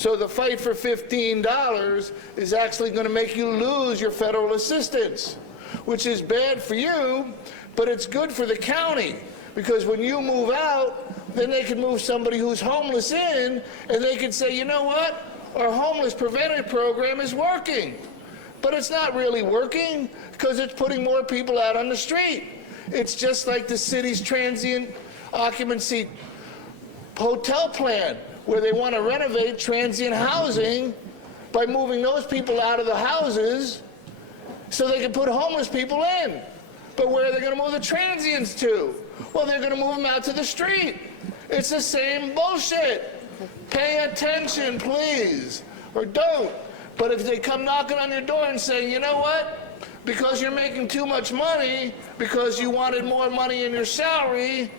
So the fight for $15 is actually going to make you lose your federal assistance, which is bad for you, but it's good for the county, because when you move out, then they can move somebody who's homeless in, and they can say, you know what, our homeless preventive program is working. But it's not really working, because it's putting more people out on the street. It's just like the city's transient occupancy hotel plan, where they want to renovate transient housing by moving those people out of the houses so they can put homeless people in. But where are they going to move the transients to? Well, they're going to move them out to the street. It's the same bullshit. Pay attention, please, or don't. But if they come knocking on your door and saying, you know what, because you're making too much money, because you wanted more money in your salary,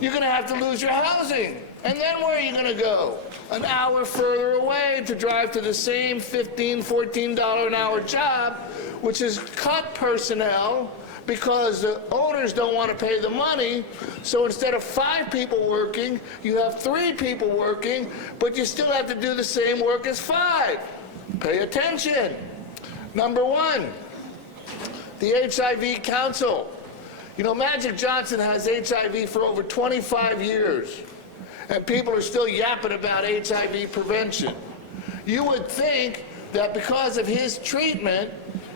you're going to have to lose your housing. And then where are you going to go? An hour further away to drive to the same $15, $14 an hour job, which is cut personnel because the owners don't want to pay the money. So instead of 5 people working, you have 3 people working, but you still have to do the same work as 5. Pay attention. Number 1, the HIV Council. You know, Magic Johnson has HIV for over 25 years. And people are still yapping about HIV prevention. You would think that because of his treatment,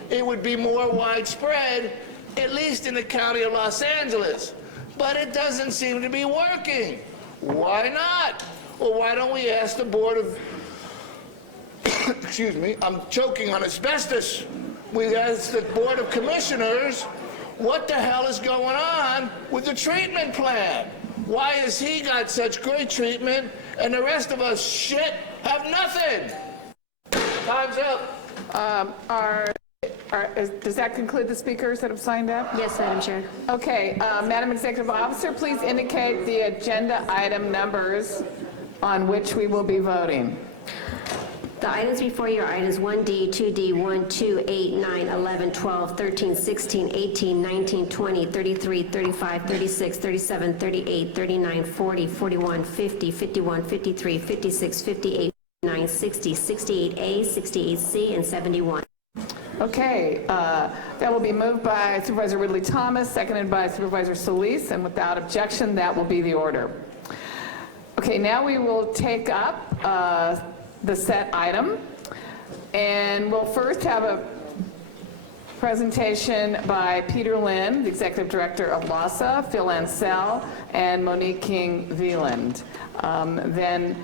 it would be more widespread, at least in the county of Los Angeles. But it doesn't seem to be working. Why not? Well, why don't we ask the Board of, excuse me, I'm choking on asbestos. We ask the Board of Commissioners, what the hell is going on with the treatment plan? Why has he got such great treatment and the rest of us shit have nothing? Time's up. Does that conclude the speakers that have signed up? Yes, Madam Chair. Okay, Madam Executive Officer, please indicate the agenda item numbers on which we will be voting. The items before you are items 1D, 2D, 1, 2, 8, 9, 11, 12, 13, 16, 18, 19, 20, 33, 35, 36, 37, 38, 39, 40, 41, 50, 51, 53, 56, 58, 59, 60, 68A, 68C, and 71. Okay, that will be moved by Supervisor Ridley Thomas, seconded by Supervisor Solis, and without objection, that will be the order. Okay, now we will take up the set item, and we'll first have a presentation by Peter Lynn, the Executive Director of LASA, Phil Ansell, and Monique King-Veland. Then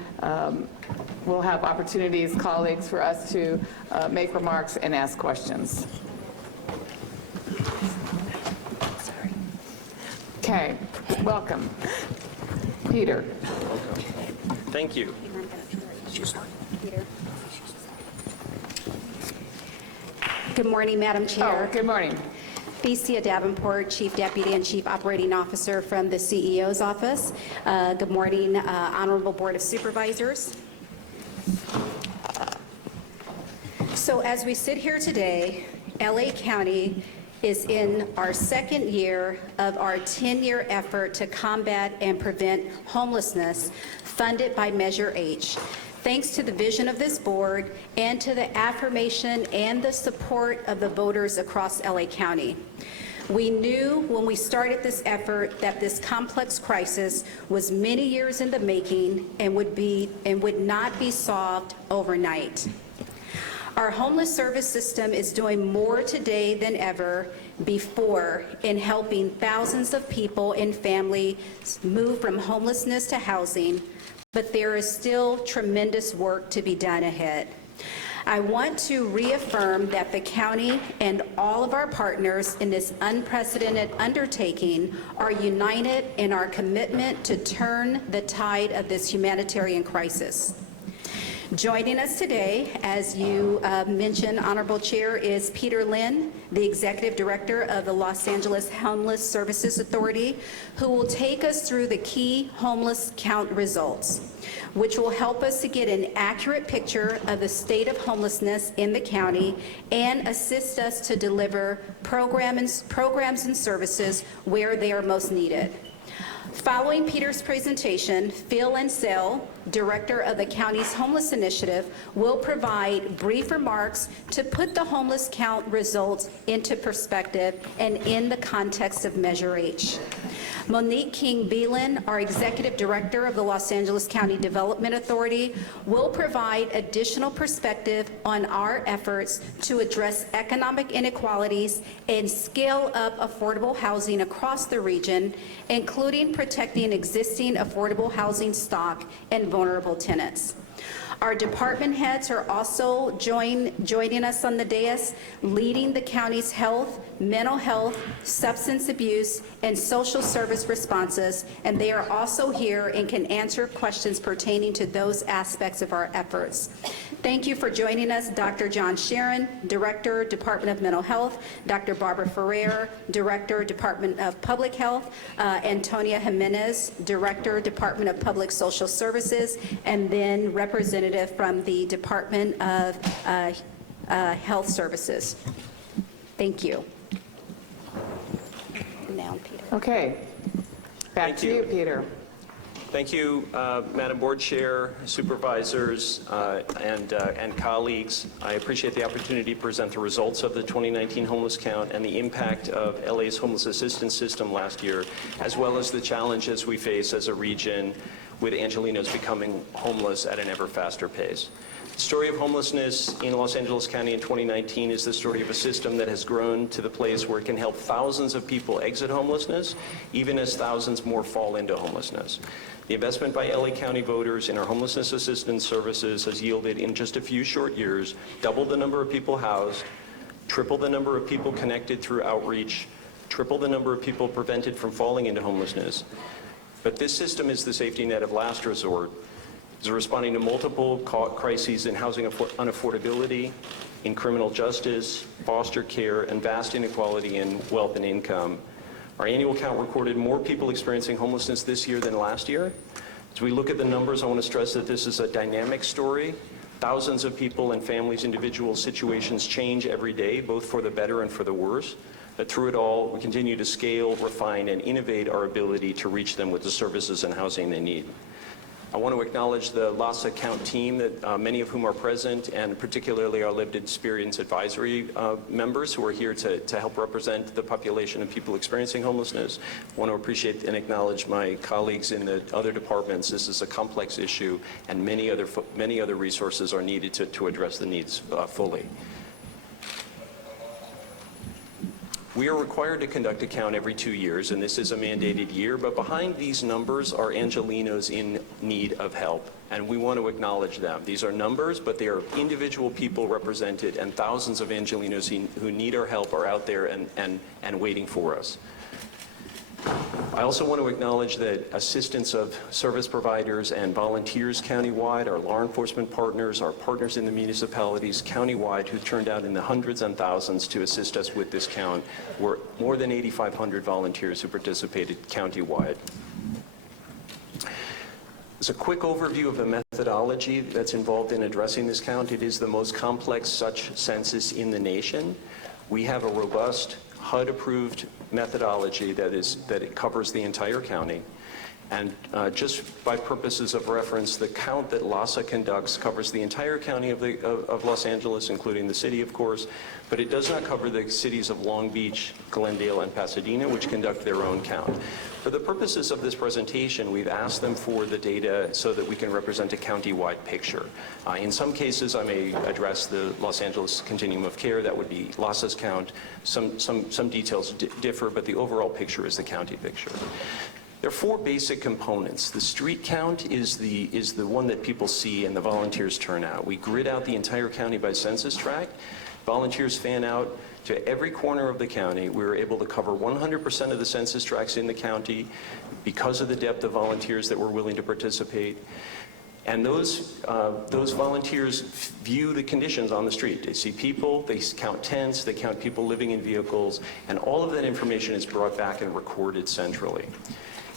we'll have opportunities, colleagues, for us to make remarks and ask questions. Okay, welcome. Peter. Thank you. Good morning, Madam Chair. Oh, good morning. Thecia Davenport, Chief Deputy and Chief Operating Officer from the CEO's Office. Good morning, Honorable Board of Supervisors. So as we sit here today, LA County is in our second year of our 10-year effort to combat and prevent homelessness, funded by Measure H. Thanks to the vision of this board and to the affirmation and the support of the voters across LA County. We knew when we started this effort that this complex crisis was many years in the making and would not be solved overnight. Our homeless service system is doing more today than ever before in helping thousands of people and families move from homelessness to housing, but there is still tremendous work to be done ahead. I want to reaffirm that the county and all of our partners in this unprecedented undertaking are united in our commitment to turn the tide of this humanitarian crisis. Joining us today, as you mentioned, Honorable Chair, is Peter Lynn, the Executive Director of the Los Angeles Homeless Services Authority, who will take us through the key homeless count results, which will help us to get an accurate picture of the state of homelessness in the county and assist us to deliver programs and services where they are most needed. Following Peter's presentation, Phil Ansell, Director of the county's Homeless Initiative, will provide brief remarks to put the homeless count results into perspective and in the context of Measure H. Monique King-Beelan, our Executive Director of the Los Angeles County Development Authority, will provide additional perspective on our efforts to address economic inequalities and scale up affordable housing across the region, including protecting existing affordable housing stock and vulnerable tenants. Our department heads are also joining us on the dais, leading the county's health, mental health, substance abuse, and social service responses, and they are also here and can answer questions pertaining to those aspects of our efforts. Thank you for joining us, Dr. John Sharon, Director, Department of Mental Health, Dr. Barbara Ferrer, Director, Department of Public Health, Antonia Jimenez, Director, Department of Public Social Services, and then representative from the Department of Health Services. Thank you. Now, Peter. Okay, back Thank to you. you, Peter. Thank you, Madam Board Chair, supervisors, and colleagues. I appreciate the opportunity to present the results of the 2019 homeless count and the impact of LA's homeless assistance system last year, as well as the challenges we face as a region with Angelenos becoming homeless at an ever faster pace. The story of homelessness in Los Angeles County in 2019 is the story of a system that has grown to the place where it can help thousands of people exit homelessness, even as thousands more fall into homelessness. The investment by LA County voters in our homelessness assistance services has yielded, in just a few short years, double the number of people housed, triple the number of people connected through outreach, triple the number of people prevented from falling into homelessness. But this system is the safety net of last resort. It's responding to multiple crises in housing unaffordability, in criminal justice, foster care, and vast inequality in wealth and income. Our annual count recorded more people experiencing homelessness this year than last year. As we look at the numbers, I want to stress that this is a dynamic story. Thousands of people and families, individual situations change every day, both for the better and for the worse. But through it all, we continue to scale, refine, and innovate our ability to reach them with the services and housing they need. I want to acknowledge the LAHSA Count team, that many of whom are present, and particularly our lived experience advisory members who are here to help represent the population of people experiencing homelessness. I want to appreciate and acknowledge my colleagues in the other departments. This is a complex issue, and many other resources are needed to address the needs fully. We are required to conduct a count every 2 years, and this is a mandated year, but behind these numbers are Angelenos in need of help, and we want to acknowledge them. These are numbers, but they are individual people represented, and thousands of Angelenos who need our help are out there and waiting for us. I also want to acknowledge that assistance of service providers and volunteers countywide, our law enforcement partners, our partners in the municipalities countywide who turned out in the hundreds and thousands to assist us with this count. We're more than 8,500 volunteers who participated countywide. As a quick overview of the methodology that's involved in addressing this count, it is the most complex such census in the nation. We have a robust HUD-approved methodology that it covers the entire county. And just by purposes of reference, the count that LAHSA conducts covers the entire county of Los Angeles, including the city, of course, but it does not cover the cities of Long Beach, Glendale, and Pasadena, which conduct their own count. For the purposes of this presentation, we've asked them for the data so that we can represent a county-wide picture. In some cases, I may address the Los Angeles continuum of care. That would be LAHSA's count. Some details differ, but the overall picture is the county picture. There are four basic components. The street count is the one that people see and the volunteers turn out. We grid out the entire county by census tract. Volunteers fan out to every corner of the county. We were able to cover 100% of the census tracts in the county because of the depth of volunteers that were willing to participate. And those volunteers view the conditions on the street. They see people, they count tents, they count people living in vehicles, and all of that information is brought back and recorded centrally.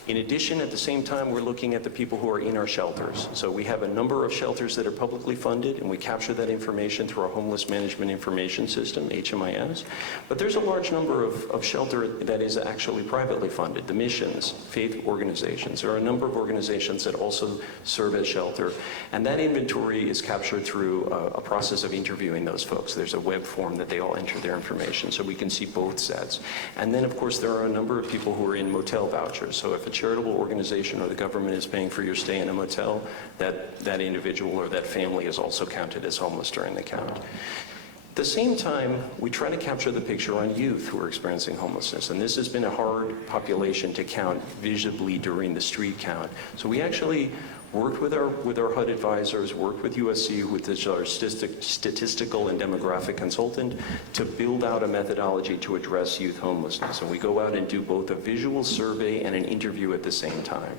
In addition, at the same time, we're looking at the people who are in our shelters. So we have a number of shelters that are publicly funded, and we capture that information through our Homeless Management Information System, HMIS. But there's a large number of shelter that is actually privately funded. The missions, faith organizations. There are a number of organizations that also serve as shelter. And that inventory is captured through a process of interviewing those folks. There's a web form that they all enter their information, so we can see both sets. And then, of course, there are a number of people who are in motel vouchers. So if a charitable organization or the government is paying for your stay in a motel, that individual or that family is also counted as homeless during the count. At the same time, we try to capture the picture on youth who are experiencing homelessness, and this has been a hard population to count visibly during the street count. So we actually worked with our HUD advisors, worked with USC, which is our statistical and demographic consultant, to build out a methodology to address youth homelessness. And we go out and do both a visual survey and an interview at the same time.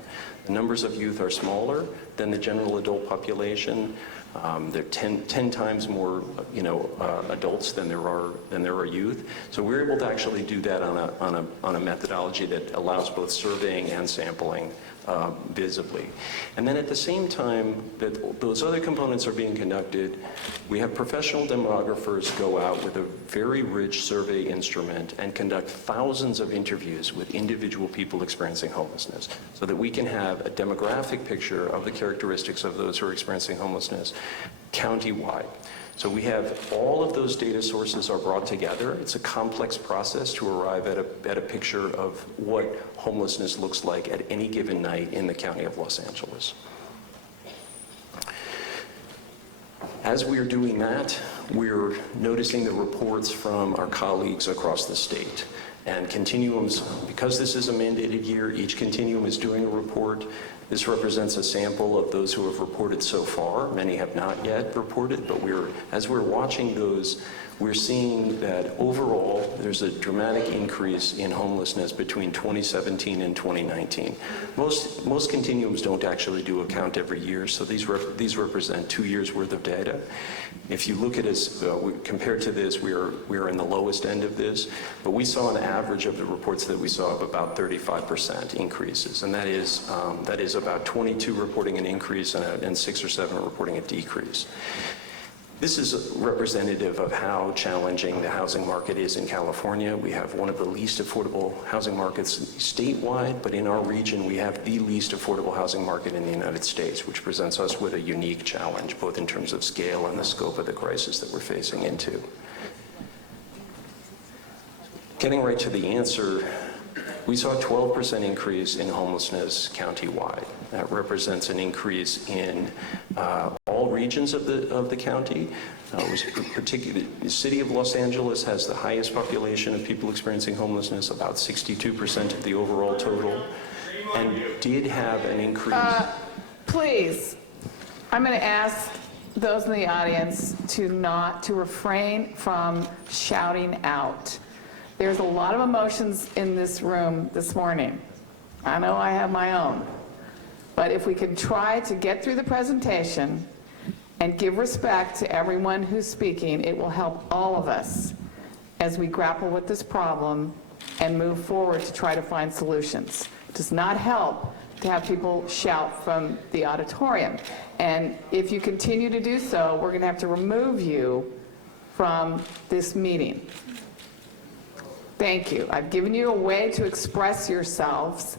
The numbers of youth are smaller than the general adult population. There are 10 times more, adults than there are youth. So we're able to actually do that on a methodology that allows both surveying and sampling visibly. And then at the same time that those other components are being conducted, we have professional demographers go out with a very rich survey instrument and conduct thousands of interviews with individual people experiencing homelessness, so that we can have a demographic picture of the characteristics of those who are experiencing homelessness countywide. So we have all of those data sources are brought together. It's a complex process to arrive at a picture of what homelessness looks like at any given night in the county of Los Angeles. As we are doing that, we're noticing the reports from our colleagues across the state. And continuums, because this is a mandated year, each continuum is doing a report. This represents a sample of those who have reported so far. Many have not yet reported, but as we're watching those, we're seeing that overall there's a dramatic increase in homelessness between 2017 and 2019. Most continuums don't actually do a count every year, so these represent 2 years worth of data. If you look at us, compared to this, we are in the lowest end of this, but we saw an average of the reports that we saw of about 35% increases, and that is about 22 reporting an increase and 6 or 7 reporting a decrease. This is representative of how challenging the housing market is in California. We have one of the least affordable housing markets statewide, but in our region we have the least affordable housing market in the United States, which presents us with a unique challenge, both in terms of scale and the scope of the crisis that we're facing into. Getting right to the answer, we saw a 12% increase in homelessness countywide. That represents an increase in all regions of the county. Particularly, the city of Los Angeles has the highest population of people experiencing homelessness, about 62% of the overall total, and did have an increase. Please, I'm going to ask those in the audience to refrain from shouting out. There's a lot of emotions in this room this morning. I know I have my own. But if we can try to get through the presentation and give respect to everyone who's speaking, it will help all of us as we grapple with this problem and move forward to try to find solutions. It does not help to have people shout from the auditorium. And if you continue to do so, we're going to have to remove you from this meeting. Thank you. I've given you a way to express yourselves.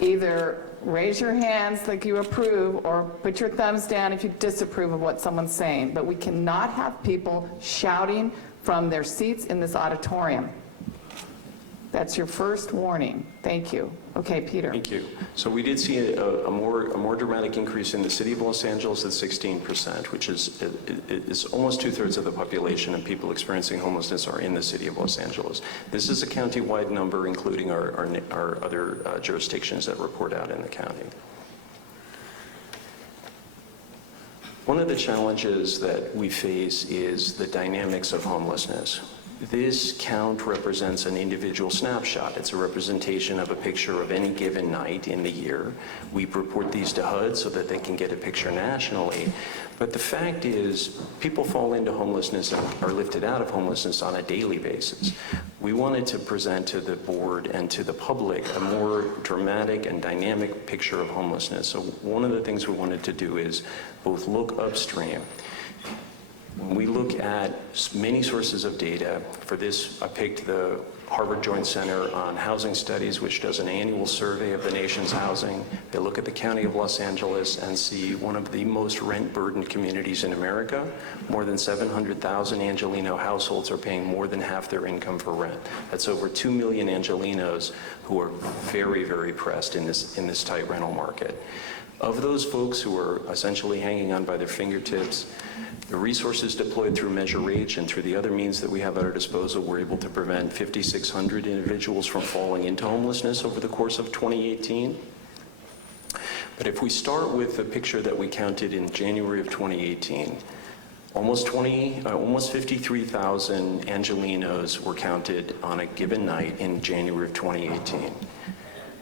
Either raise your hands like you approve or put your thumbs down if you disapprove of what someone's saying. But we cannot have people shouting from their seats in this auditorium. That's your first warning. Thank you. Okay, Peter. Thank you. So we did see a more dramatic increase in the city of Los Angeles at 16%, which is almost 2/3 of the population of people experiencing homelessness are in the city of Los Angeles. This is a county-wide number, including our other jurisdictions that report out in the county. One of the challenges that we face is the dynamics of homelessness. This count represents an individual snapshot. It's a representation of a picture of any given night in the year. We report these to HUD so that they can get a picture nationally. But the fact is, people fall into homelessness and are lifted out of homelessness on a daily basis. We wanted to present to the board and to the public a more dramatic and dynamic picture of homelessness. So one of the things we wanted to do is both look upstream. When we look at many sources of data, for this I picked the Harvard Joint Center on Housing Studies, which does an annual survey of the nation's housing. They look at the County of Los Angeles and see one of the most rent-burdened communities in America. More than 700,000 Angelino households are paying more than half their income for rent. That's over 2 million Angelinos who are very, very pressed in this tight rental market. Of those folks who are essentially hanging on by their fingertips, the resources deployed through Measure H and through the other means that we have at our disposal were able to prevent 5,600 individuals from falling into homelessness over the course of 2018. But if we start with the picture that we counted in January of 2018, almost 53,000 Angelinos were counted on a given night in January of 2018.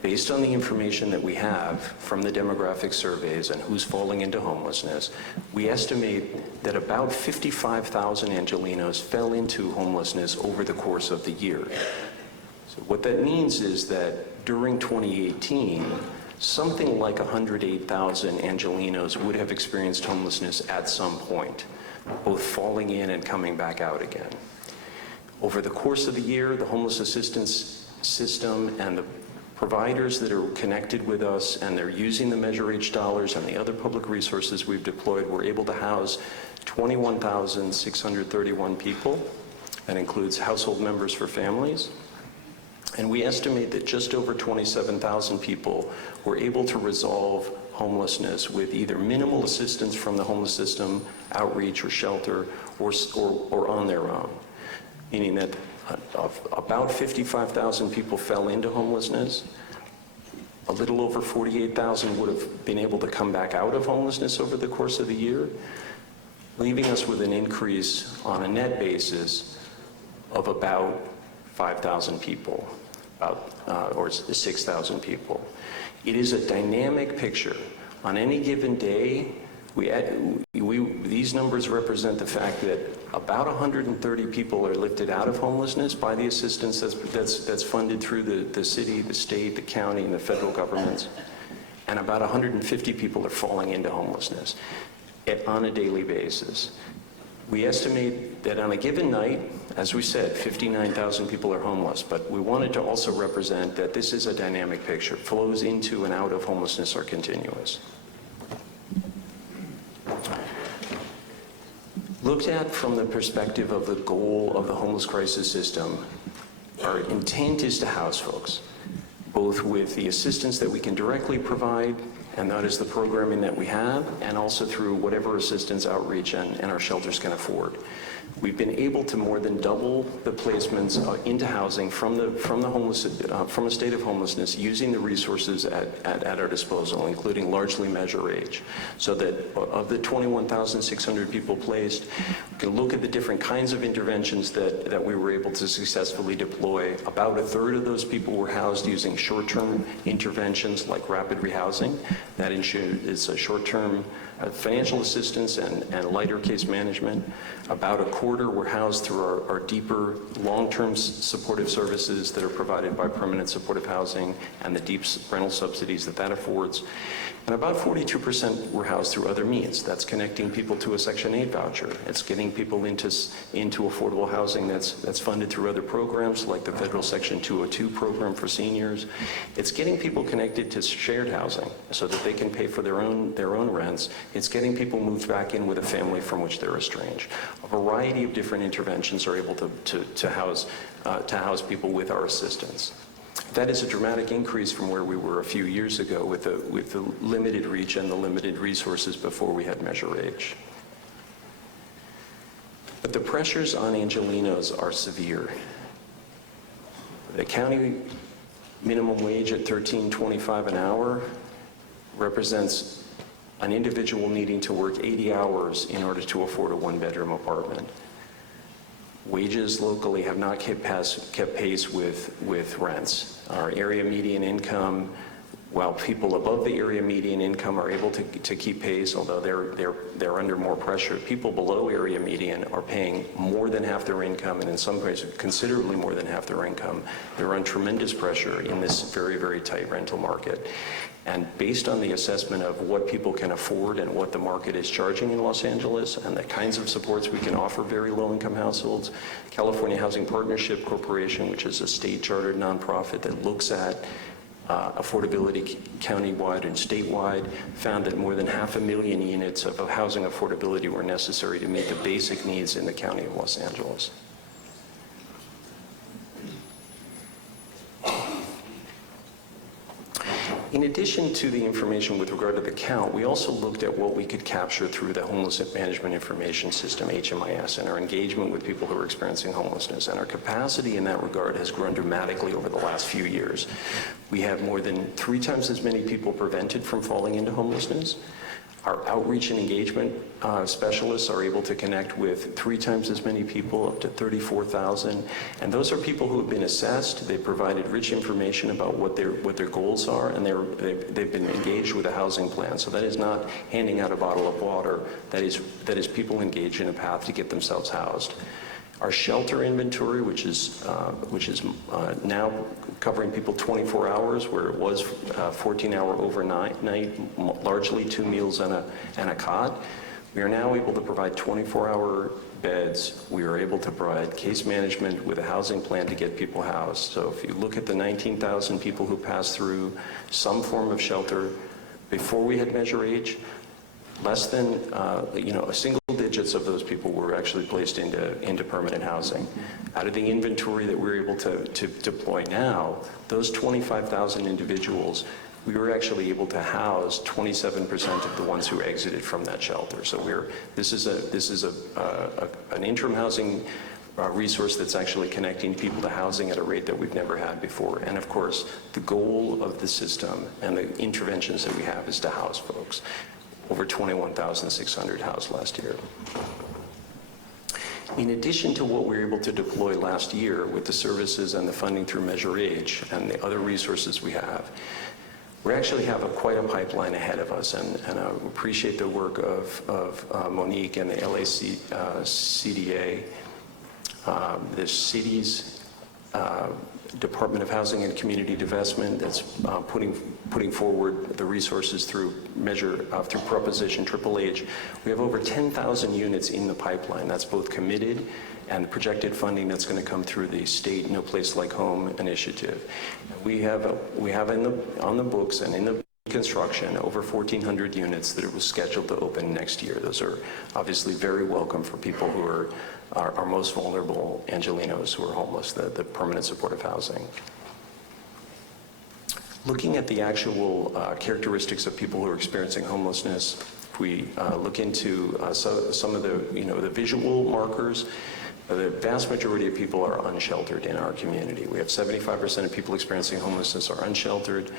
Based on the information that we have from the demographic surveys and who's falling into homelessness, we estimate that about 55,000 Angelinos fell into homelessness over the course of the year. So what that means is that during 2018, something like 108,000 Angelinos would have experienced homelessness at some point, both falling in and coming back out again. Over the course of the year, the homeless assistance system and the providers that are connected with us and they're using the Measure H dollars and the other public resources we've deployed, we're able to house 21,631 people. That includes household members for families. And we estimate that just over 27,000 people were able to resolve homelessness with either minimal assistance from the homeless system, outreach or shelter, or on their own. Meaning that about 55,000 people fell into homelessness. A little over 48,000 would have been able to come back out of homelessness over the course of the year, leaving us with an increase on a net basis of about 5,000 people, or 6,000 people. It is a dynamic picture. On any given day, these numbers represent the fact that about 130 people are lifted out of homelessness by the assistance that's funded through the city, the state, the county, and the federal governments. And about 150 people are falling into homelessness on a daily basis. We estimate that on a given night, as we said, 59,000 people are homeless, but we wanted to also represent that this is a dynamic picture. Flows into and out of homelessness are continuous. Looked at from the perspective of the goal of the homeless crisis system, our intent is to house folks, both with the assistance that we can directly provide, and that is the programming that we have, and also through whatever assistance, outreach, and our shelters can afford. We've been able to more than double the placements into housing from a state of homelessness using the resources at our disposal, including largely Measure H. So that of the 21,600 people placed, we can look at the different kinds of interventions that we were able to successfully deploy. About a third of those people were housed using short-term interventions like rapid rehousing. That is a short-term financial assistance and lighter case management. About a quarter were housed through our deeper long-term supportive services that are provided by permanent supportive housing and the deep rental subsidies that affords. And about 42% were housed through other means. That's connecting people to a Section 8 voucher. It's getting people into affordable housing that's funded through other programs like the federal Section 202 program for seniors. It's getting people connected to shared housing so that they can pay for their own rents. It's getting people moved back in with a family from which they're estranged. A variety of different interventions are able to house people with our assistance. That is a dramatic increase from where we were a few years ago with the limited reach and the limited resources before we had Measure H. But the pressures on Angelinos are severe. The county minimum wage at $13.25 an hour represents an individual needing to work 80 hours in order to afford a one-bedroom apartment. Wages locally have not kept pace with rents. Our area median income, while people above the area median income are able to keep pace, although they're under more pressure, people below area median are paying more than half their income, and in some cases considerably more than half their income. They're under tremendous pressure in this very, very tight rental market. And based on the assessment of what people can afford and what the market is charging in Los Angeles and the kinds of supports we can offer very low-income households, California Housing Partnership Corporation, which is a state-chartered nonprofit that looks at affordability countywide and statewide, found that more than 500,000 units of housing affordability were necessary to meet the basic needs in the county of Los Angeles. In addition to the information with regard to the count, we also looked at what we could capture through the Homeless Management Information System, HMIS, and our engagement with people who are experiencing homelessness. And our capacity in that regard has grown dramatically over the last few years. We have more than 3 times as many people prevented from falling into homelessness. Our outreach and engagement specialists are able to connect with 3 times as many people, up to 34,000. And those are people who have been assessed. They've provided rich information about what their goals are, and they've been engaged with a housing plan. So that is not handing out a bottle of water. That is people engaged in a path to get themselves housed. Our shelter inventory, which is now covering people 24 hours, where it was 14-hour overnight, largely 2 meals and a cot. We are now able to provide 24-hour beds. We are able to provide case management with a housing plan to get people housed. So if you look at the 19,000 people who passed through some form of shelter before we had Measure H, less than a single digits of those people were actually placed into permanent housing. Out of the inventory that we're able to deploy now, those 25,000 individuals, we were actually able to house 27% of the ones who exited from that shelter. So this is an interim housing resource that's actually connecting people to housing at a rate that we've never had before. And of course, the goal of the system and the interventions that we have is to house folks. Over 21,600 housed last year. In addition to what we were able to deploy last year with the services and the funding through Measure H and the other resources we have, we actually have quite a pipeline ahead of us, and I appreciate the work of Monique and the LACDA, the city's Department of Housing and Community Development that's putting forward the resources through through Proposition H. We have over 10,000 units in the pipeline. That's both committed and projected funding that's going to come through the state No Place Like Home initiative. We have on the books and in the construction over 1,400 units that it was scheduled to open next year. Those are obviously very welcome for people who are our most vulnerable Angelenos who are homeless, the permanent supportive housing. Looking at the actual characteristics of people who are experiencing homelessness, if we look into some of the visual markers, the vast majority of people are unsheltered in our community. We have 75% of people experiencing homelessness are unsheltered.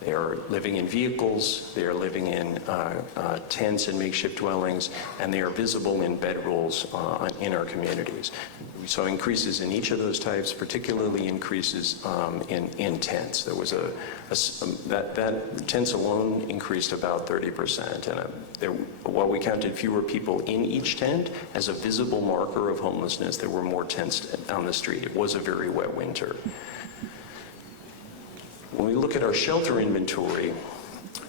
They are living in vehicles, they are living in tents and makeshift dwellings, and they are visible in bedrolls in our communities. We saw increases in each of those types, particularly increases in tents. There was that tents alone increased about 30%, and while we counted fewer people in each tent, as a visible marker of homelessness, there were more tents on the street. It was a very wet winter. When we look at our shelter inventory,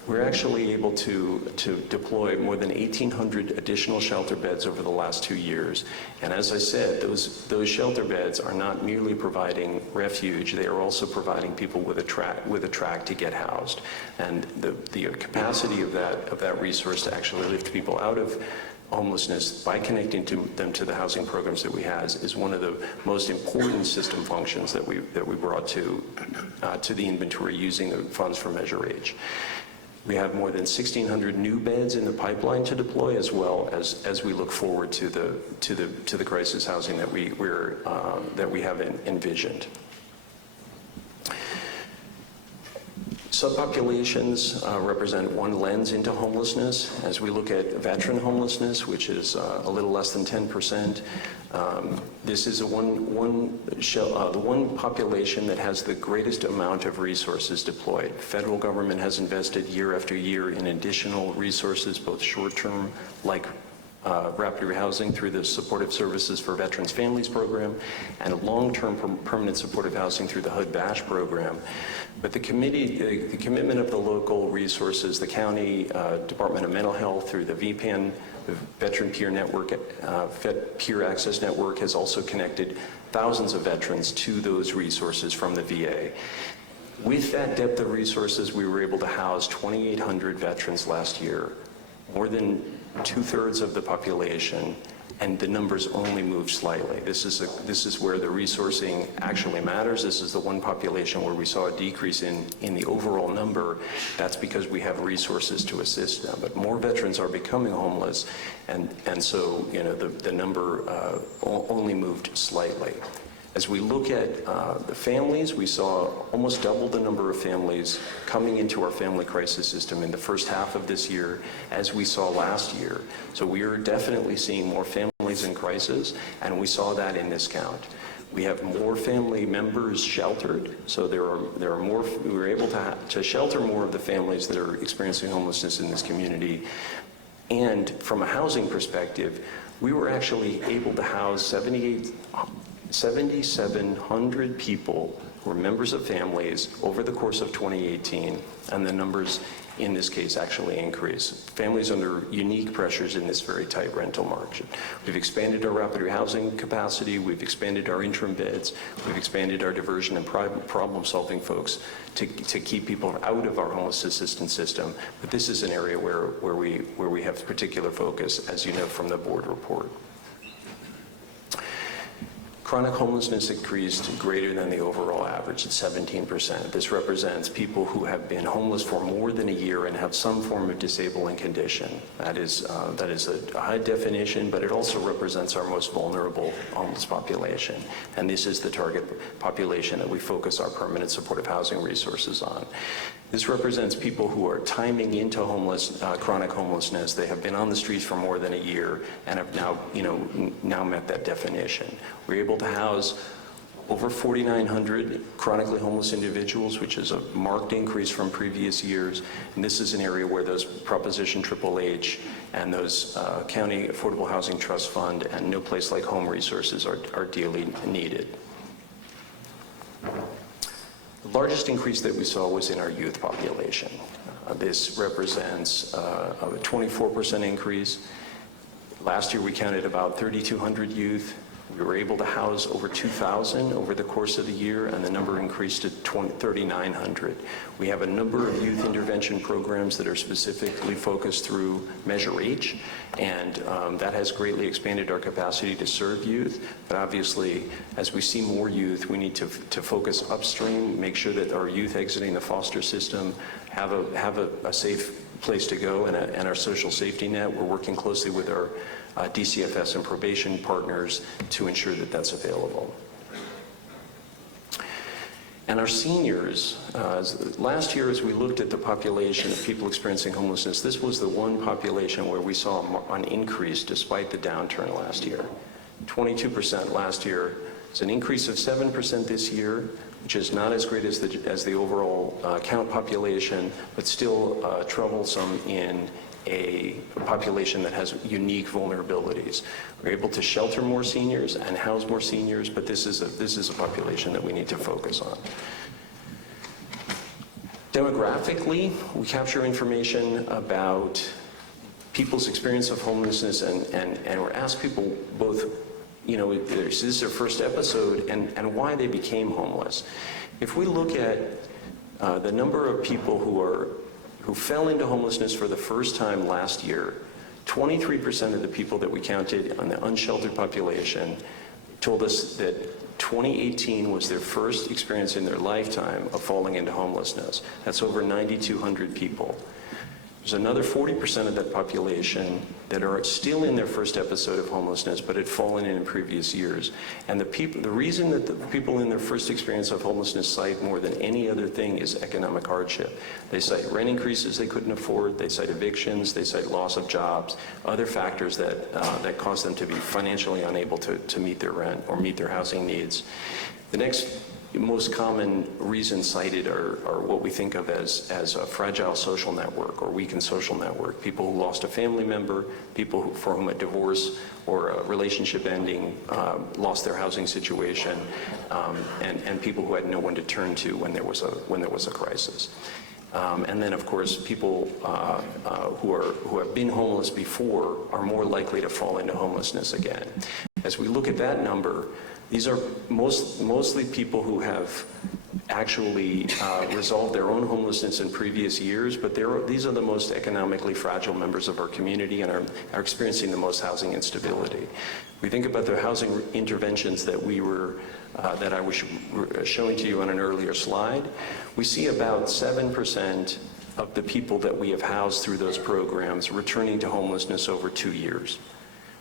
we're actually able to deploy more than 1,800 additional shelter beds over the last 2 years. And as I said, those shelter beds are not merely providing refuge, they are also providing people with a track to get housed. And the capacity of that resource to actually lift people out of homelessness by connecting them to the housing programs that we have is one of the most important system functions that we brought to the inventory using the funds from Measure H. We have more than 1,600 new beds in the pipeline to deploy, as well as we look forward to the crisis housing that we have envisioned. Subpopulations represent one lens into homelessness. As we look at veteran homelessness, which is a little less than 10%, this is the one population that has the greatest amount of resources deployed. Federal government has invested year after year in additional resources, both short-term, like rapid rehousing through the Supportive Services for Veterans Families program, and long-term permanent supportive housing through the HUD-BASH program. But the commitment of the local resources, the county Department of Mental Health through the VPAN, the Veteran Peer Network, Peer Access Network, has also connected thousands of veterans to those resources from the VA. With that depth of resources, we were able to house 2,800 veterans last year, more than 2/3 of the population, and the numbers only moved slightly. This is where the resourcing actually matters. This is the one population where we saw a decrease in the overall number. That's because we have resources to assist them. But more veterans are becoming homeless, and so the number only moved slightly. As we look at the families, we saw almost double the number of families coming into our family crisis system in the first half of this year as we saw last year. So we are definitely seeing more families in crisis, and we saw that in this count. We have more family members sheltered, so there are more. We were able to shelter more of the families that are experiencing homelessness in this community. And from a housing perspective, we were actually able to house 7,700 people who were members of families over the course of 2018, and the numbers in this case actually increase. Families under unique pressures in this very tight rental market. We've expanded our rapid housing capacity, we've expanded our interim beds, we've expanded our diversion and problem-solving folks to keep people out of our homeless assistance system. But this is an area where we have particular focus, as you know from the board report. Chronic homelessness increased greater than the overall average at 17%. This represents people who have been homeless for more than a year and have some form of disabling condition. That is a high definition, but it also represents our most vulnerable homeless population. And this is the target population that we focus our permanent supportive housing resources on. This represents people who are timing into chronic homelessness. They have been on the streets for more than a year and have now met that definition. We're able to house over 4,900 chronically homeless individuals, which is a marked increase from previous years. And this is an area where those Proposition HHH and those County Affordable Housing Trust Fund and No Place Like Home resources are dearly needed. The largest increase that we saw was in our youth population. This represents a 24% increase. Last year we counted about 3,200 youth. We were able to house over 2,000 over the course of the year, and the number increased to 3,900. We have a number of youth intervention programs that are specifically focused through Measure H, and that has greatly expanded our capacity to serve youth. But obviously, as we see more youth, we need to focus upstream, make sure that our youth exiting the foster system have a safe place to go and our social safety net. We're working closely with our DCFS and probation partners to ensure that that's available. And our seniors, last year as we looked at the population of people experiencing homelessness, this was the one population where we saw an increase despite the downturn last year. 22% last year. It's an increase of 7% this year, which is not as great as the overall count population, but still troublesome in a population that has unique vulnerabilities. We're able to shelter more seniors and house more seniors, but this is a population that we need to focus on. Demographically, we capture information about people's experience of homelessness and we're asked people both, is this their first episode and why they became homeless. If we look at the number of people who fell into homelessness for the first time last year, 23% of the people that we counted on the unsheltered population told us that 2018 was their first experience in their lifetime of falling into homelessness. That's over 9,200 people. There's another 40% of that population that are still in their first episode of homelessness, but had fallen in previous years. And the reason that the people in their first experience of homelessness cite more than any other thing is economic hardship. They cite rent increases they couldn't afford, they cite evictions, they cite loss of jobs, other factors that cause them to be financially unable to meet their rent or meet their housing needs. The next most common reasons cited are what we think of as a fragile social network or weakened social network. People who lost a family member, people for whom a divorce or a relationship ending lost their housing situation, and people who had no one to turn to when there was a crisis. And then, of course, people who have been homeless before are more likely to fall into homelessness again. As we look at that number, these are mostly people who have actually resolved their own homelessness in previous years, but these are the most economically fragile members of our community and are experiencing the most housing instability. We think about the housing interventions that that I was showing to you on an earlier slide. We see about 7% of the people that we have housed through those programs returning to homelessness over 2 years.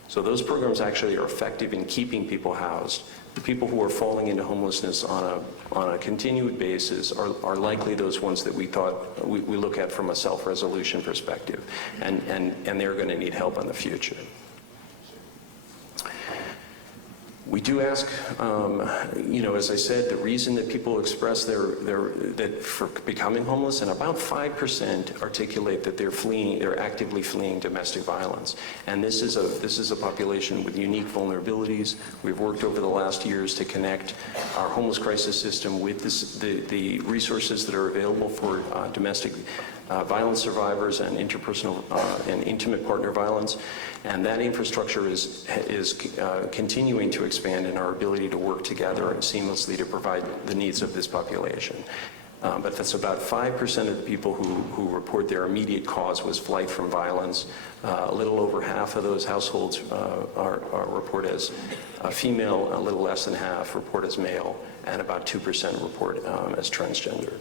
So those programs actually are effective in keeping people housed. The people who are falling into homelessness on a continued basis are likely those ones that we thought we look at from a self-resolution perspective, and they're going to need help in the future. We do ask, as I said, the reason that people express that for becoming homeless, and about 5% articulate that they're actively fleeing domestic violence. And this is a population with unique vulnerabilities. We've worked over the last years to connect our homeless crisis system with the resources that are available for domestic violence survivors and interpersonal and intimate partner violence. And that infrastructure is continuing to expand in our ability to work together and seamlessly to provide the needs of this population. But that's about 5% of the people who report their immediate cause was flight from violence. A little over half of those households report as female, a little less than half report as male, and about 2% report as transgender.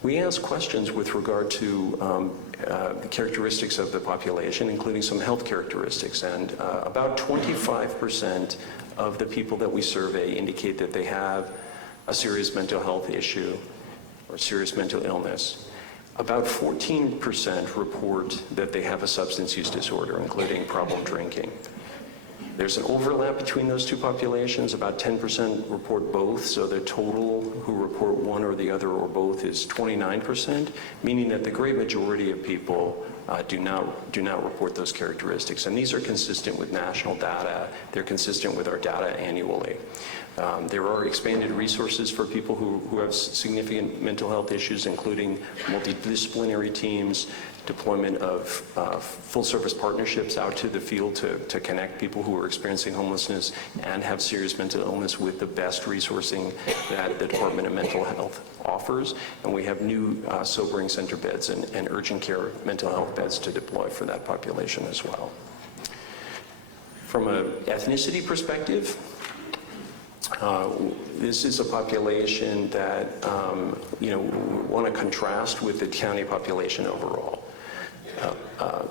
We ask questions with regard to the characteristics of the population, including some health characteristics, and about 25% of the people that we survey indicate that they have a serious mental health issue or serious mental illness. About 14% report that they have a substance use disorder, including problem drinking. There's an overlap between those two populations. About 10% report both, so the total who report one or the other or both is 29%, meaning that the great majority of people do not report those characteristics. And these are consistent with national data. They're consistent with our data annually. There are expanded resources for people who have significant mental health issues, including multidisciplinary teams, deployment of full-service partnerships out to the field to connect people who are experiencing homelessness and have serious mental illness with the best resourcing that the Department of Mental Health offers. And we have new sobering center beds and urgent care mental health beds to deploy for that population as well. From an ethnicity perspective, this is a population that we want to contrast with the county population overall.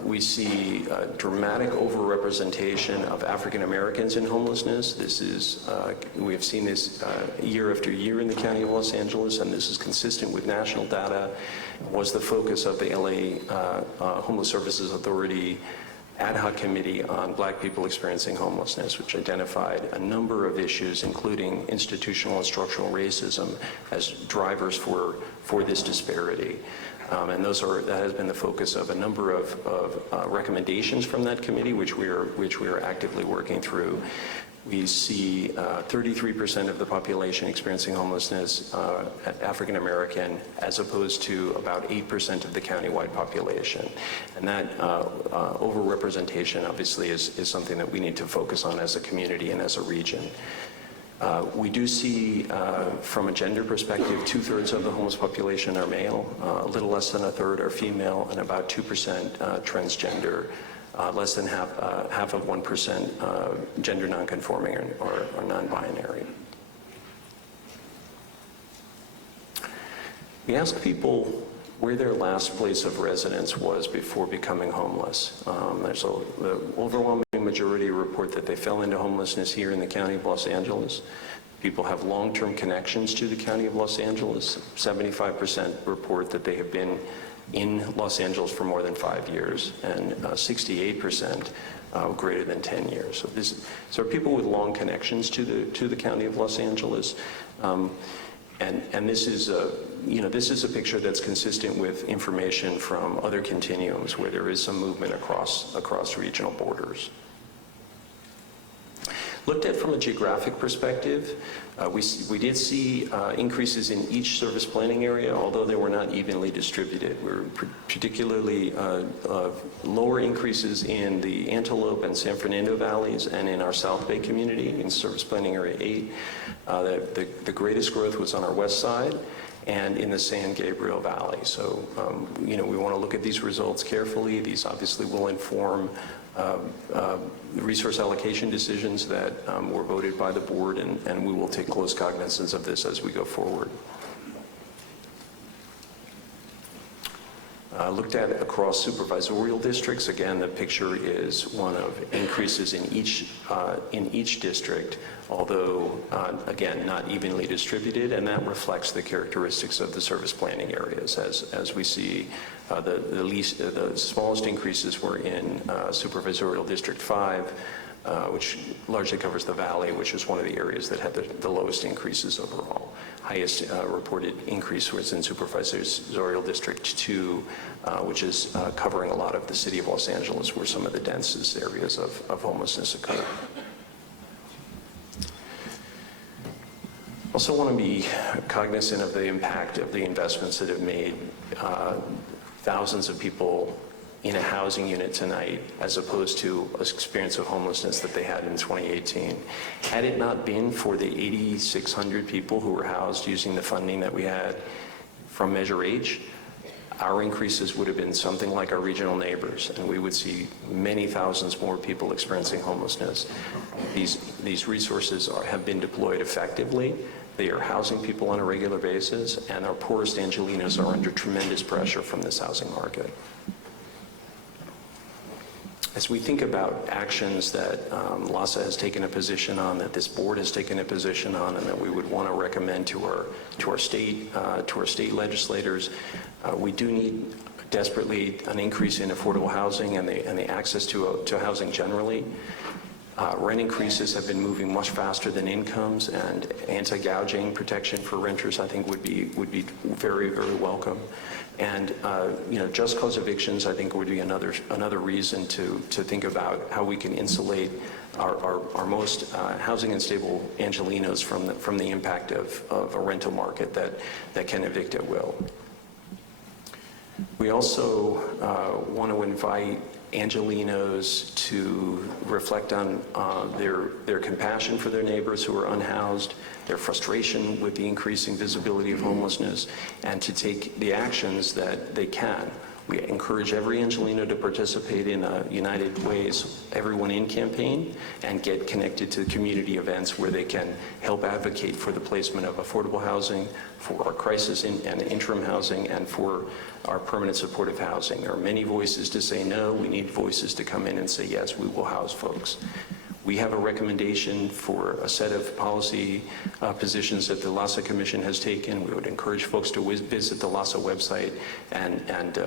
We see a dramatic overrepresentation of African Americans in homelessness. We have seen this year after year in the County of Los Angeles, and this is consistent with national data. It was the focus of the LA Homeless Services Authority ad hoc committee on Black people experiencing homelessness, which identified a number of issues, including institutional and structural racism, as drivers for this disparity. And that has been the focus of a number of recommendations from that committee, which we are actively working through. We see 33% of the population experiencing homelessness African American, as opposed to about 8% of the countywide population. And that overrepresentation obviously is something that we need to focus on as a community and as a region. We do see, from a gender perspective, 2/3 of the homeless population are male, a little less than 1/3 are female, and about 2% transgender. Less than half of 1% gender nonconforming or non-binary. We ask people where their last place of residence was before becoming homeless. There's the overwhelming majority report that they fell into homelessness here in the County of Los Angeles. People have long-term connections to the County of Los Angeles. 75% report that they have been in Los Angeles for more than 5 years, and 68% greater than 10 years. So these are people with long connections to the County of Los Angeles. And this is a picture that's consistent with information from other continuums where there is some movement across regional borders. Looked at from a geographic perspective, we did see increases in each service planning area, although they were not evenly distributed. We're particularly lower increases in the Antelope and San Fernando valleys and in our South Bay community in service planning area 8. The greatest growth was on our west side and in the San Gabriel Valley. So, we want to look at these results carefully. These obviously will inform resource allocation decisions that were voted by the board, and we will take close cognizance of this as we go forward. Looked at across supervisorial districts. Again, the picture is one of increases in each district, although again not evenly distributed, and that reflects the characteristics of the service planning areas. As we see, the smallest increases were in supervisorial district 5. Which largely covers the valley, which is one of the areas that had the lowest increases overall. Highest reported increase was in supervisorial district 2, which is covering a lot of the city of Los Angeles, where some of the densest areas of homelessness occur. Also want to be cognizant of the impact of the investments that have made thousands of people in a housing unit tonight, as opposed to an experience of homelessness that they had in 2018. Had it not been for the 8,600 people who were housed using the funding that we had from Measure H, our increases would have been something like our regional neighbors, and we would see many thousands more people experiencing homelessness. These resources have been deployed effectively. They are housing people on a regular basis, and our poorest Angelenos are under tremendous pressure from this housing market. As we think about actions that LAHSA has taken a position on, that this board has taken a position on, and that we would want to recommend to our state legislators, we do need desperately an increase in affordable housing and the access to housing generally. Rent increases have been moving much faster than incomes, and anti-gouging protection for renters, I think, would be very, very welcome. And just cause evictions, I think, would be another reason to think about how we can insulate our most housing unstable Angelenos from the impact of a rental market that can evict at will. We also want to invite Angelenos to reflect on their compassion for their neighbors who are unhoused, their frustration with the increasing visibility of homelessness, and to take the actions that they can. We encourage every Angeleno to participate in a United Way's Everyone In campaign and get connected to community events where they can help advocate for the placement of affordable housing, for our crisis and interim housing, and for our permanent supportive housing. There are many voices to say no. We need voices to come in and say yes, we will house folks. We have a recommendation for a set of policy positions that the LAHSA Commission has taken. We would encourage folks to visit the LAHSA website and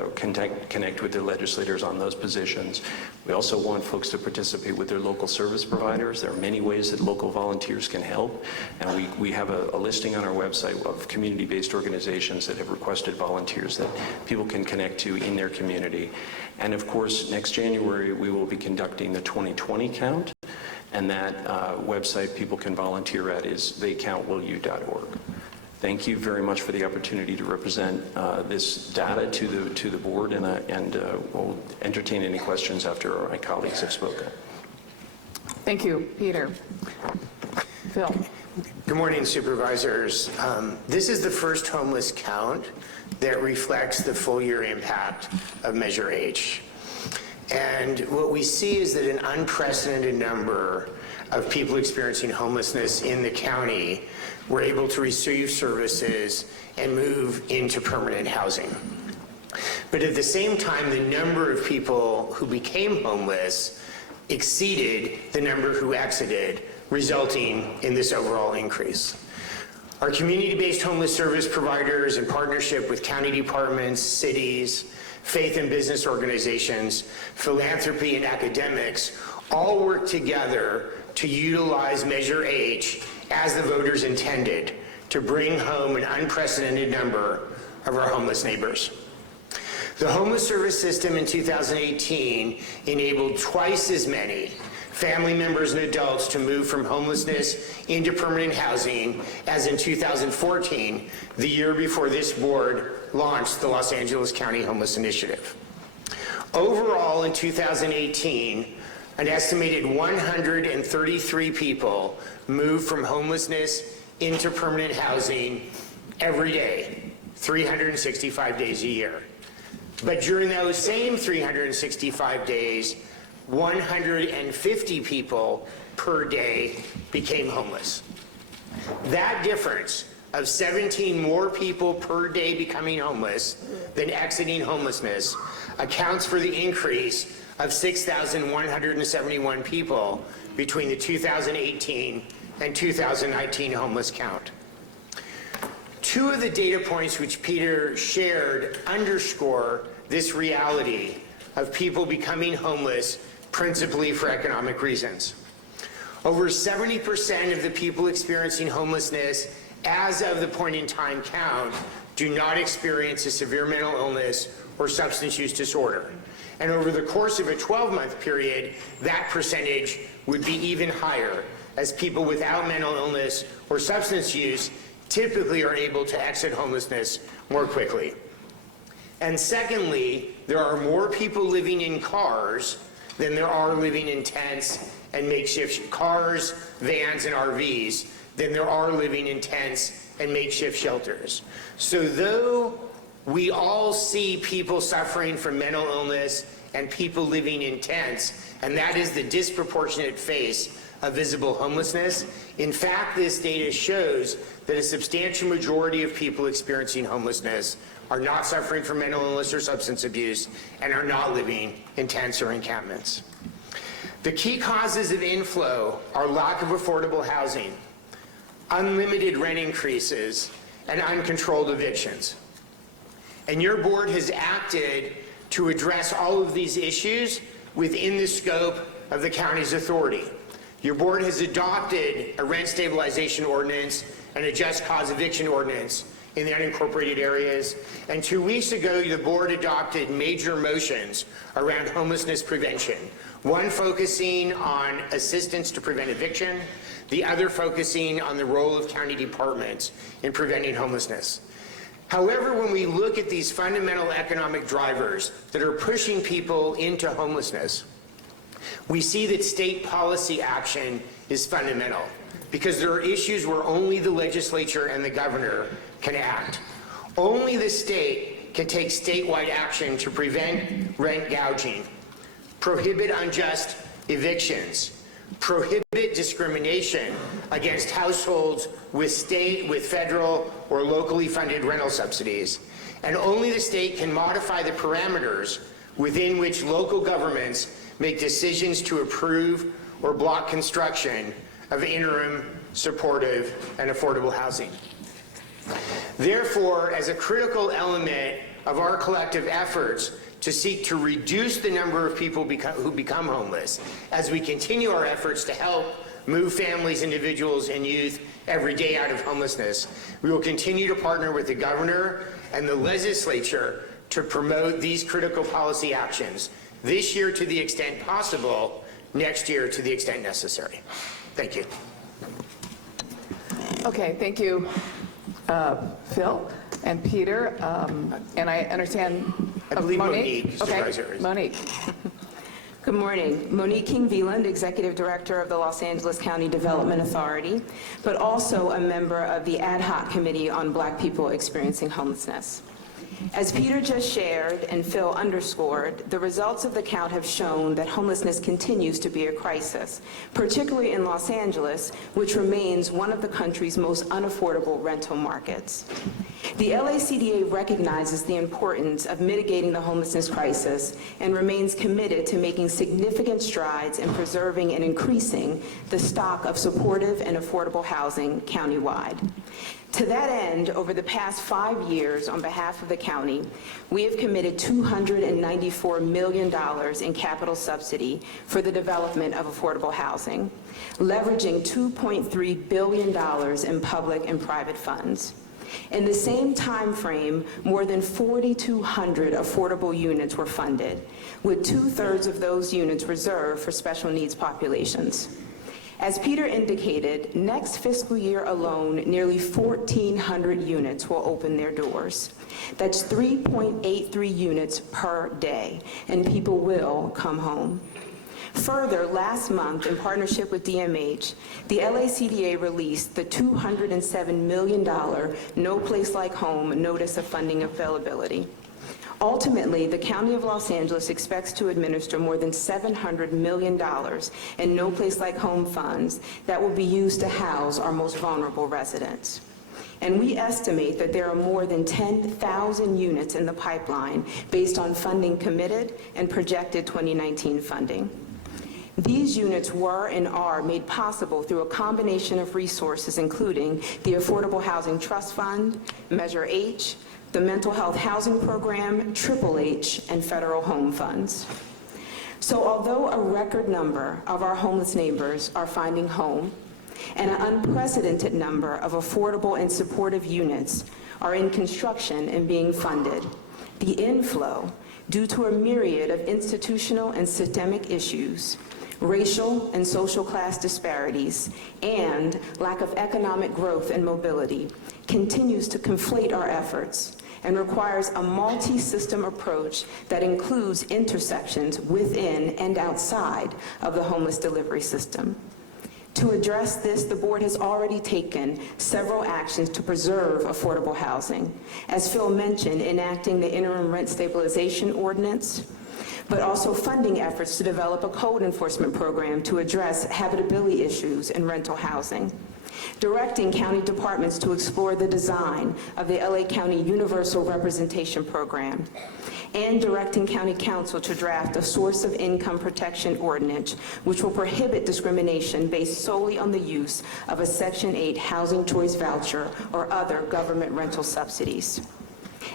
connect with their legislators on those positions. We also want folks to participate with their local service providers. There are many ways that local volunteers can help, and we have a listing on our website of community-based organizations that have requested volunteers that people can connect to in their community. And of course, next January, we will be conducting the 2020 count. And that website people can volunteer at is theycountwillyou.org. Thank you very much for the opportunity to represent this data to the board, and we'll entertain any questions after my colleagues have spoken. Thank you, Peter. Phil. Good morning, supervisors. This is the first homeless count that reflects the full year impact of Measure H. And what we see is that an unprecedented number of people experiencing homelessness in the county were able to receive services and move into permanent housing. But at the same time, the number of people who became homeless exceeded the number who exited, resulting in this overall increase. Our community-based homeless service providers, in partnership with county departments, cities, faith and business organizations, philanthropy, and academics, all work together to utilize Measure H as the voters intended to bring home an unprecedented number of our homeless neighbors. The homeless service system in 2018 enabled twice as many family members and adults to move from homelessness into permanent housing as in 2014, the year before this board launched the Los Angeles County Homeless Initiative. Overall, in 2018, an estimated 133 people moved from homelessness into permanent housing every day, 365 days a year. But during those same 365 days, 150 people per day became homeless. That difference of 17 more people per day becoming homeless than exiting homelessness accounts for the increase of 6,171 people between the 2018 and 2019 homeless count. Two of the data points which Peter shared underscore this reality of people becoming homeless principally for economic reasons. Over 70% of the people experiencing homelessness as of the point in time count do not experience a severe mental illness or substance use disorder. And over the course of a 12-month period, that percentage would be even higher, as people without mental illness or substance use typically are able to exit homelessness more quickly. And secondly, there are more people living in cars than there are living in tents and makeshift cars, vans, and RVs than there are living in tents and makeshift shelters. So though we all see people suffering from mental illness and people living in tents, and that is the disproportionate face of visible homelessness, in fact, this data shows that a substantial majority of people experiencing homelessness are not suffering from mental illness or substance abuse and are not living in tents or encampments. The key causes of inflow are lack of affordable housing, unlimited rent increases, and uncontrolled evictions. And your board has acted to address all of these issues within the scope of the county's authority. Your board has adopted a rent stabilization ordinance and a just cause eviction ordinance in the unincorporated areas. And 2 weeks ago, the board adopted major motions around homelessness prevention, one focusing on assistance to prevent eviction, the other focusing on the role of county departments in preventing homelessness. However, when we look at these fundamental economic drivers that are pushing people into homelessness, we see that state policy action is fundamental, because there are issues where only the legislature and the governor can act. Only the state can take statewide action to prevent rent gouging, prohibit unjust evictions, prohibit discrimination against households with federal or locally funded rental subsidies, and only the state can modify the parameters within which local governments make decisions to approve or block construction of interim, supportive, and affordable housing. Therefore, as a critical element of our collective efforts to seek to reduce the number of people who become homeless, as we continue our efforts to help move families, individuals, and youth every day out of homelessness, we will continue to partner with the governor and the legislature to promote these critical policy actions, this year to the extent possible, next year to the extent necessary. Thank you. Okay, thank you, Phil and Peter. And I understand I believe Monique, supervisor. Okay, Monique. Good morning. Monique King-Veland, Executive Director of the Los Angeles County Development Authority, but also a member of the Ad Hoc Committee on Black People Experiencing Homelessness. As Peter just shared and Phil underscored, the results of the count have shown that homelessness continues to be a crisis, particularly in Los Angeles, which remains one of the country's most unaffordable rental markets. The LACDA recognizes the importance of mitigating the homelessness crisis and remains committed to making significant strides in preserving and increasing the stock of supportive and affordable housing countywide. To that end, over the past 5 years, on behalf of the county, we have committed $294 million in capital subsidy for the development of affordable housing, leveraging $2.3 billion in public and private funds. In the same time frame, more than 4,200 affordable units were funded, with 2/3 of those units reserved for special needs populations. As Peter indicated, next fiscal year alone, nearly 1,400 units will open their doors. That's 3.83 units per day, and people will come home. Further, last month, in partnership with DMH, the LACDA released the $207 million No Place Like Home Notice of Funding Availability. Ultimately, the County of Los Angeles expects to administer more than $700 million in No Place Like Home funds that will be used to house our most vulnerable residents. And we estimate that there are more than 10,000 units in the pipeline based on funding committed and projected 2019 funding. These units were and are made possible through a combination of resources, including the Affordable Housing Trust Fund, Measure H, the Mental Health Housing Program, Triple H, and federal home funds. So although a record number of our homeless neighbors are finding home, and an unprecedented number of affordable and supportive units are in construction and being funded, the inflow, due to a myriad of institutional and systemic issues, racial and social class disparities, and lack of economic growth and mobility, continues to conflate our efforts and requires a multi-system approach that includes intersections within and outside of the homeless delivery system. To address this, the board has already taken several actions to preserve affordable housing. As Phil mentioned, enacting the interim rent stabilization ordinance, but also funding efforts to develop a code enforcement program to address habitability issues in rental housing. Directing county departments to explore the design of the LA County Universal Representation Program, and directing County Council to draft a source of income protection ordinance which will prohibit discrimination based solely on the use of a Section 8 housing choice voucher or other government rental subsidies.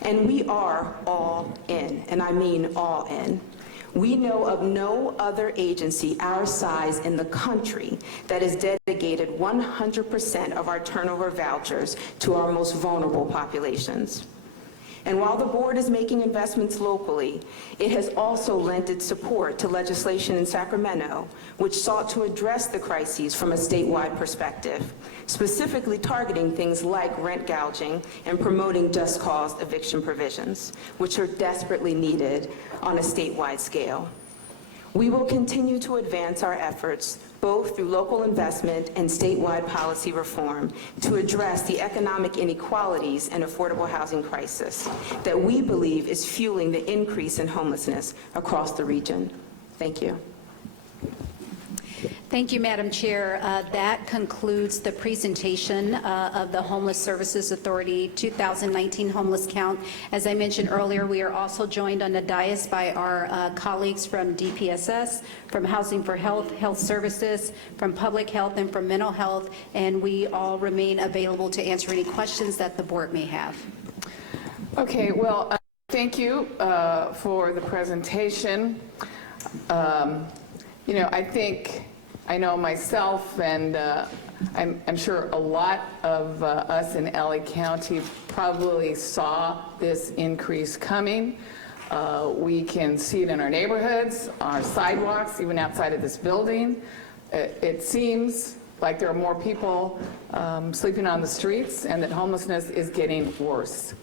And we are all in, and I mean all in. We know of no other agency our size in the country that has dedicated 100% of our turnover vouchers to our most vulnerable populations. And while the board is making investments locally, it has also lent its support to legislation in Sacramento, which sought to address the crises from a statewide perspective, specifically targeting things like rent gouging and promoting just cause eviction provisions, which are desperately needed on a statewide scale. We will continue to advance our efforts, both through local investment and statewide policy reform, to address the economic inequalities and affordable housing crisis that we believe is fueling the increase in homelessness across the region. Thank you. Thank you, Madam Chair. That concludes the presentation of the Homeless Services Authority 2019 homeless count. As I mentioned earlier, we are also joined on the dais by our colleagues from DPSS, from Housing for Health, Health Services, from Public Health, and from Mental Health, and we all remain available to answer any questions that the board may have. Okay, well, thank you for the presentation. You know, I know myself, and I'm sure a lot of us in LA County probably saw this increase coming. We can see it in our neighborhoods, our sidewalks, even outside of this building. It seems like there are more people sleeping on the streets, and that homelessness is getting worse.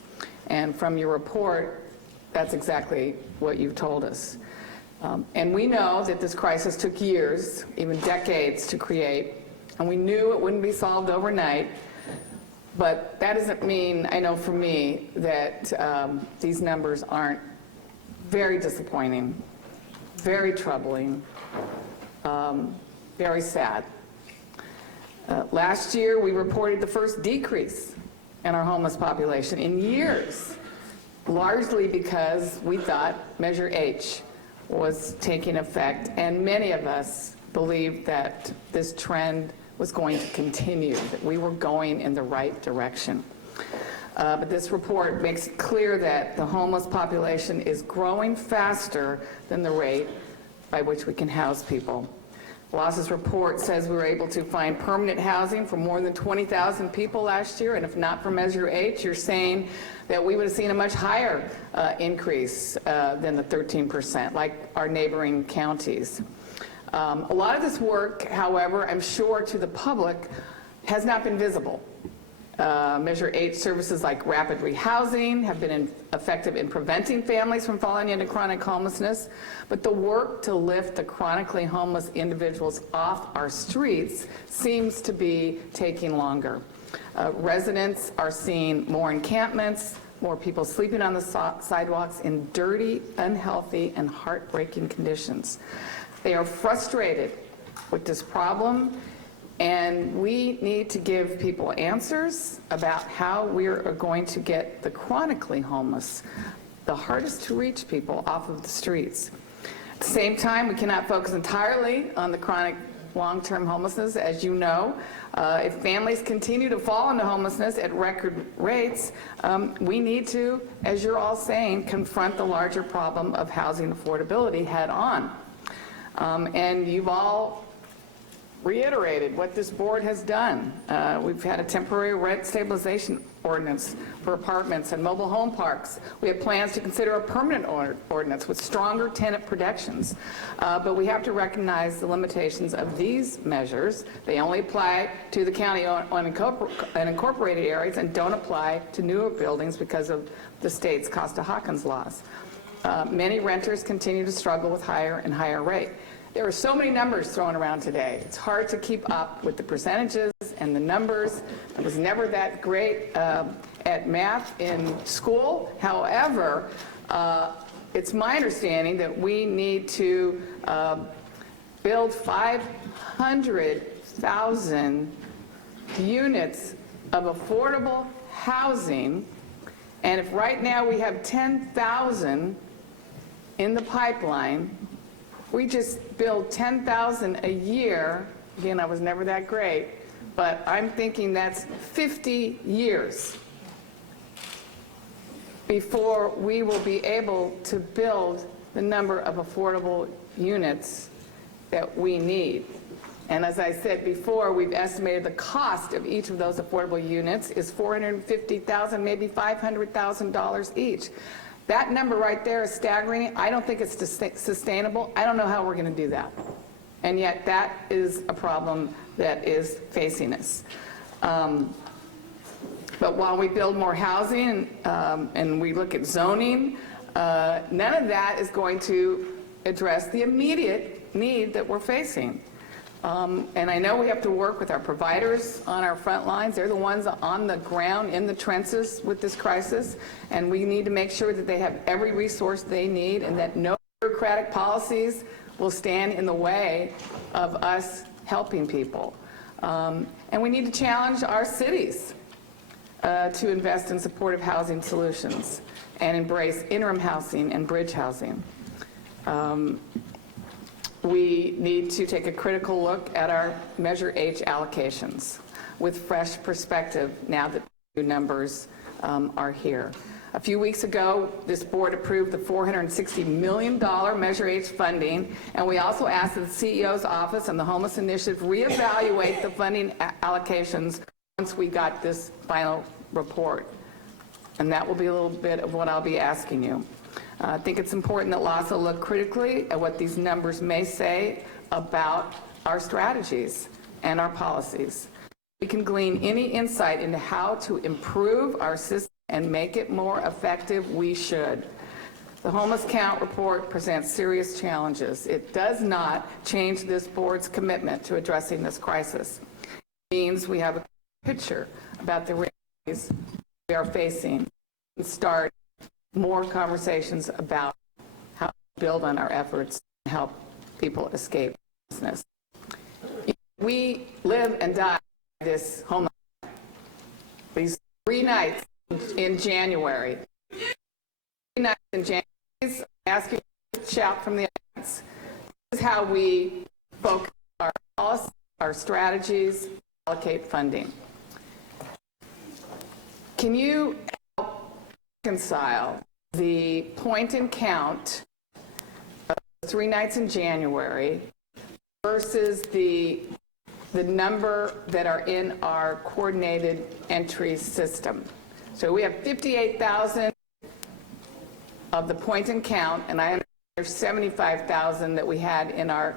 And from your report, that's exactly what you've told us. And we know that this crisis took years, even decades, to create, and we knew it wouldn't be solved overnight. But that doesn't mean, I know for me, that these numbers aren't very disappointing, very troubling, very sad. Last year, we reported the first decrease in our homeless population in years, largely because we thought Measure H was taking effect, and many of us believed that this trend was going to continue, that we were going in the right direction. But this report makes it clear that the homeless population is growing faster than the rate by which we can house people. WAS's report says we were able to find permanent housing for more than 20,000 people last year, and if not for Measure H, you're saying that we would have seen a much higher increase than the 13%, like our neighboring counties. A lot of this work, however, I'm sure to the public, has not been visible. Measure H services like rapid rehousing have been effective in preventing families from falling into chronic homelessness, but the work to lift the chronically homeless individuals off our streets seems to be taking longer. Residents are seeing more encampments, more people sleeping on the sidewalks in dirty, unhealthy, and heartbreaking conditions. They are frustrated with this problem, and we need to give people answers about how we are going to get the chronically homeless, the hardest to reach people, off of the streets. At the same time, we cannot focus entirely on the chronic long-term homelessness. As you know, if families continue to fall into homelessness at record rates, we need to, as you're all saying, confront the larger problem of housing affordability head on. And you've all reiterated what this board has done. We've had a temporary rent stabilization ordinance for apartments and mobile home parks. We have plans to consider a permanent ordinance with stronger tenant protections. But we have to recognize the limitations of these measures. They only apply to the county unincorporated areas and don't apply to newer buildings because of the state's Costa-Hawkins laws. Many renters continue to struggle with higher and higher rate. There are so many numbers thrown around today. It's hard to keep up with the percentages and the numbers. I was never that great at math in school. However, it's my understanding that we need to build 500,000 units of affordable housing, and if right now we have 10,000 in the pipeline, we just build 10,000 a year. Again, I was never that great, but I'm thinking that's 50 years before we will be able to build the number of affordable units that we need. And as I said before, we've estimated the cost of each of those affordable units is $450,000, maybe $500,000 each. That number right there is staggering. I don't think it's sustainable. I don't know how we're going to do that. And yet that is a problem that is facing us. But while we build more housing and we look at zoning, none of that is going to address the immediate need that we're facing. And I know we have to work with our providers on our front lines. They're the ones on the ground in the trenches with this crisis, and we need to make sure that they have every resource they need and that no bureaucratic policies will stand in the way of us helping people. And we need to challenge our cities to invest in supportive housing solutions and embrace interim housing and bridge housing. We need to take a critical look at our Measure H allocations with fresh perspective now that the new numbers are here. A few weeks ago, this board approved the $460 million Measure H funding, and we also asked that the CEO's office and the Homeless Initiative reevaluate the funding allocations once we got this final report. And that will be a little bit of what I'll be asking you. I think it's important that LAHSA look critically at what these numbers may say about our strategies and our policies. We can glean any insight into how to improve our system and make it more effective. We should. The Homeless Count report presents serious challenges. It does not change this board's commitment to addressing this crisis. It means we have a picture about the we are facing and start more conversations about how to build on our efforts and help people escape homelessness. We live and die by this homeless. These 3 nights in January. 3 nights in January. Please ask you to shout from the audience. This is how we focus our policies, our strategies, allocate funding. Can you help reconcile the point and count of 3 nights in January versus the number that are in our coordinated entry system? So we have 58,000 of the point and count, and I understand there's 75,000 that we had in our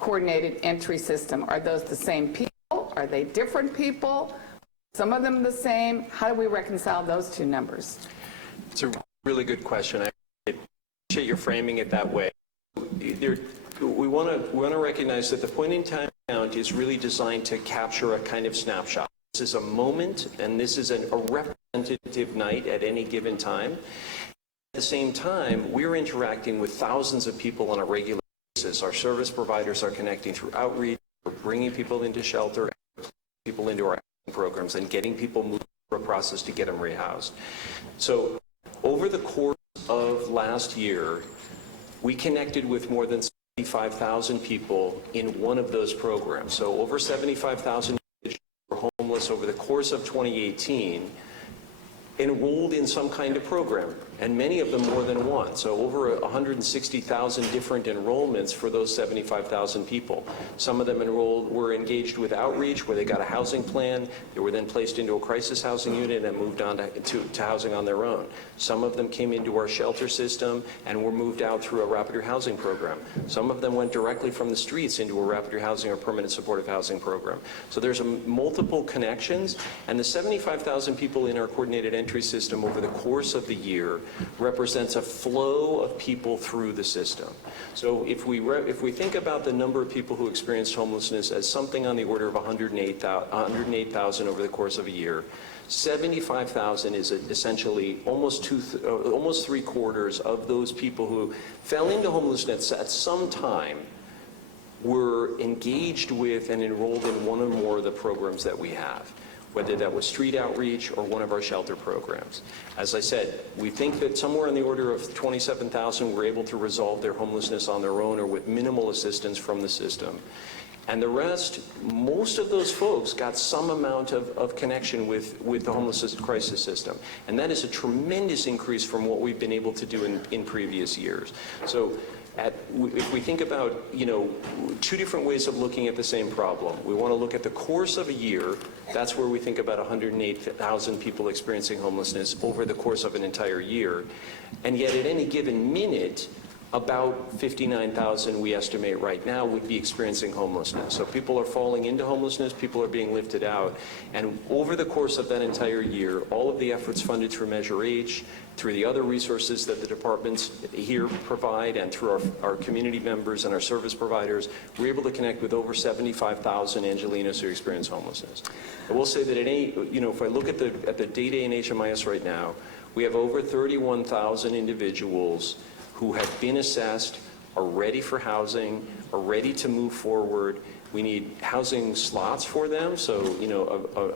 coordinated entry system. Are those the same people? Are they different people? Some of them the same? How do we reconcile those two numbers? It's a really good question. I appreciate your framing it that way. We want to recognize that the point in time count is really designed to capture a kind of snapshot. This is a moment, and this is a representative night at any given time. At the same time, we're interacting with thousands of people on a regular basis. Our service providers are connecting through outreach, we're bringing people into shelter, people into our programs, and getting people moved through a process to get them rehoused. So over the course of last year, we connected with more than 75,000 people in one of those programs. So over 75,000 were homeless over the course of 2018, enrolled in some kind of program, and many of them more than one. So over 160,000 different enrollments for those 75,000 people. Some of them were engaged with outreach, where they got a housing plan. They were then placed into a crisis housing unit and moved on to housing on their own. Some of them came into our shelter system and were moved out through a rapid rehousing program. Some of them went directly from the streets into a rapid rehousing or permanent supportive housing program. So there's multiple connections, and the 75,000 people in our coordinated entry system over the course of the year represents a flow of people through the system. So if we think about the number of people who experienced homelessness as something on the order of 108,000 over the course of a year, 75,000 is essentially almost 3/4 of those people who fell into homelessness at some time were engaged with and enrolled in one or more of the programs that we have, whether that was street outreach or one of our shelter programs. As I said, we think that somewhere in the order of 27,000 were able to resolve their homelessness on their own or with minimal assistance from the system. And the rest, most of those folks got some amount of connection with the homelessness crisis system. And that is a tremendous increase from what we've been able to do in previous years. So if we think about, two different ways of looking at the same problem. We want to look at the course of a year. That's where we think about 108,000 people experiencing homelessness over the course of an entire year. And yet at any given minute, about 59,000 we estimate right now would be experiencing homelessness. So people are falling into homelessness, people are being lifted out, and over the course of that entire year, all of the efforts funded through Measure H, through the other resources that the departments here provide, and through our community members and our service providers, we're able to connect with over 75,000 Angelinos who experience homelessness. I will say that if I look at the data in HMIS right now, we have over 31,000 individuals who have been assessed, are ready for housing, are ready to move forward. We need housing slots for them, so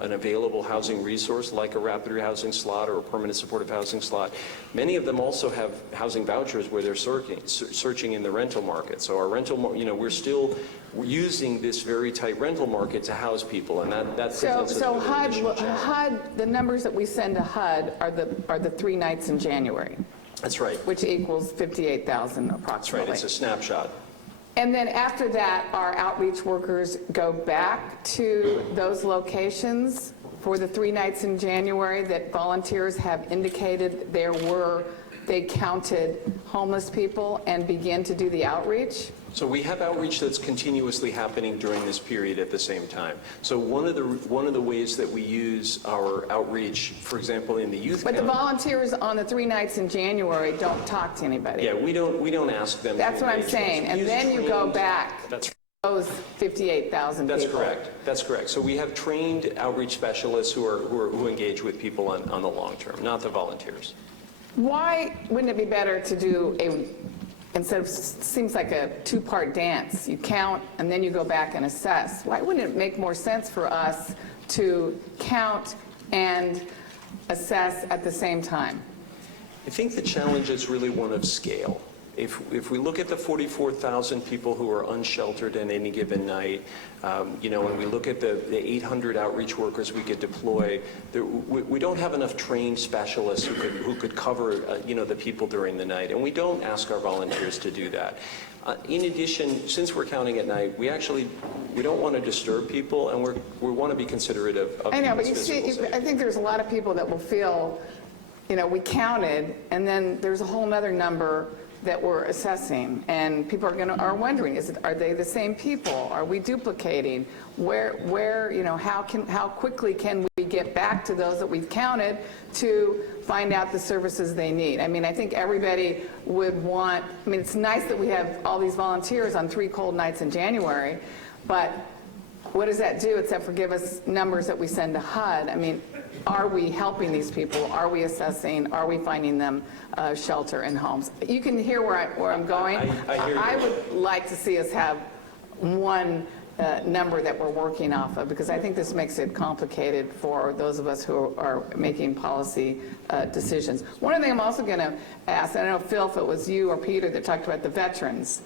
an available housing resource like a rapid housing slot or a permanent supportive housing slot. Many of them also have housing vouchers where they're searching in the rental market. So our rental, we're still using this very tight rental market to house people, and that presents us with an additional challenge. HUD, the numbers that we send to HUD are the 3 nights in January. That's right. Which equals 58,000 approximately. That's right. It's a snapshot. And then after that, our outreach workers go back to those locations for the 3 nights in January that volunteers have indicated they counted homeless people and begin to do the outreach? So we have outreach that's continuously happening during this period at the same time. So one of the ways that we use our outreach, for example, in the youth But the count, volunteers on the 3 nights in January don't talk to anybody. yeah, we don't ask them. That's to what I'm engage saying. us. And Use then you go trained- back. That's those 58,000 people. That's correct. That's correct. So we have trained outreach specialists who engage with people on the long term, not the volunteers. Why wouldn't it be better to do instead of, seems like a two-part dance, you count and then you go back and assess. Why wouldn't it make more sense for us to count and assess at the same time? I think the challenge is really one of scale. If we look at the 44,000 people who are unsheltered at any given night, and we look at the 800 outreach workers we could deploy, we don't have enough trained specialists who could cover, the people during the night, and we don't ask our volunteers to do that. In addition, since we're counting at night, we don't want to disturb people, and we want to be considerate of I know, but people's you physical see, safety. I think there's a lot of people that will feel, we counted, and then there's a whole other number that we're assessing, and people are wondering, are they the same people? Are we duplicating? How quickly can we get back to those that we've counted to find out the services they need? I mean, I think everybody would want, it's nice that we have all these volunteers on 3 cold nights in January, but what does that do except for give us numbers that we send to HUD? I mean, are we helping these people? Are we assessing? Are we finding them shelter and homes? You can hear where I'm going. I hear you. I would like to see us have one number that we're working off of, because I think this makes it complicated for those of us who are making policy decisions. One other thing I'm also going to ask, I don't know, Phil, if it was you or Peter that talked about the veterans.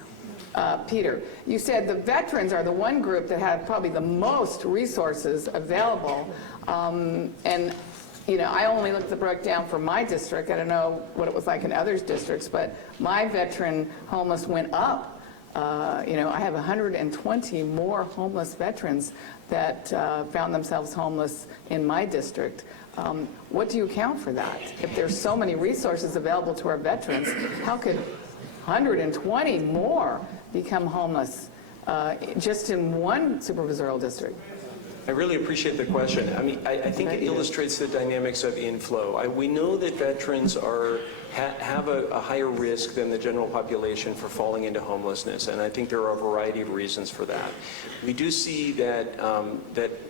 Peter, you said the veterans are the one group that had probably the most resources available. I only looked at the breakdown for my district. I don't know what it was like in others' districts, but my veteran homeless went up. I have 120 more homeless veterans that found themselves homeless in my district. What do you account for that? If there's so many resources available to our veterans, how could 120 more become homeless just in one supervisorial district? I really appreciate the question. I think it illustrates the dynamics of inflow. We know that veterans have a higher risk than the general population for falling into homelessness, and I think there are a variety of reasons for that. We do see that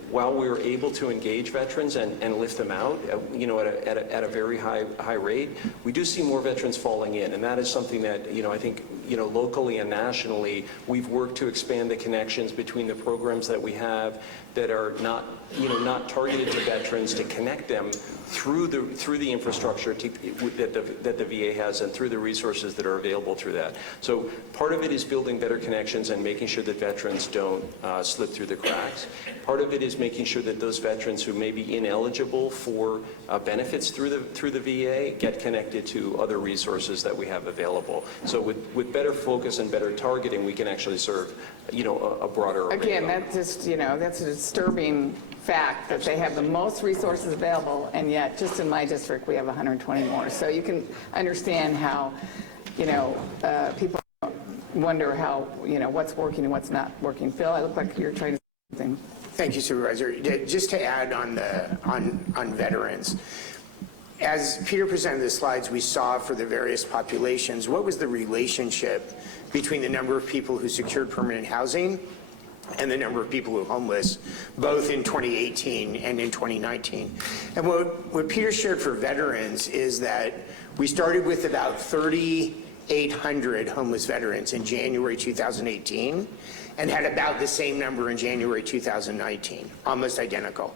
while we're able to engage veterans and lift them out, at a very high rate, we do see more veterans falling in, and that is something that I think locally and nationally we've worked to expand the connections between the programs that we have that are not targeted to veterans, to connect them through the infrastructure that the VA has and through the resources that are available through that. So part of it is building better connections and making sure that veterans don't slip through the cracks. Part of it is making sure that those veterans who may be ineligible for benefits through the VA get connected to other resources that we have available. So with better focus and better targeting, we can actually serve a broader array. Again, that's just, that's a disturbing fact that they have the most resources available, and yet just in my district we have 120 more. So you can understand how, people wonder how, what's working and what's not working. Phil, I look like you're trying to say something. Thank you, Supervisor. Just to add on veterans, as Peter presented the slides we saw for the various populations, what was the relationship between the number of people who secured permanent housing and the number of people who are homeless, both in 2018 and in 2019. And what Peter shared for veterans is that we started with about 3,800 homeless veterans in January 2018 and had about the same number in January 2019, almost identical.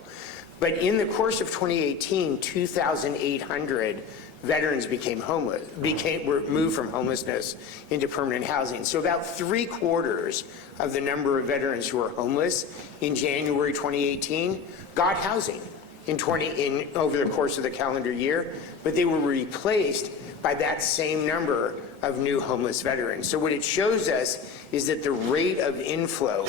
But in the course of 2018, 2,800 veterans were moved from homelessness into permanent housing. So about 3/4 of the number of veterans who were homeless in January 2018 got housing over the course of the calendar year, but they were replaced by that same number of new homeless veterans. So what it shows us is that the rate of inflow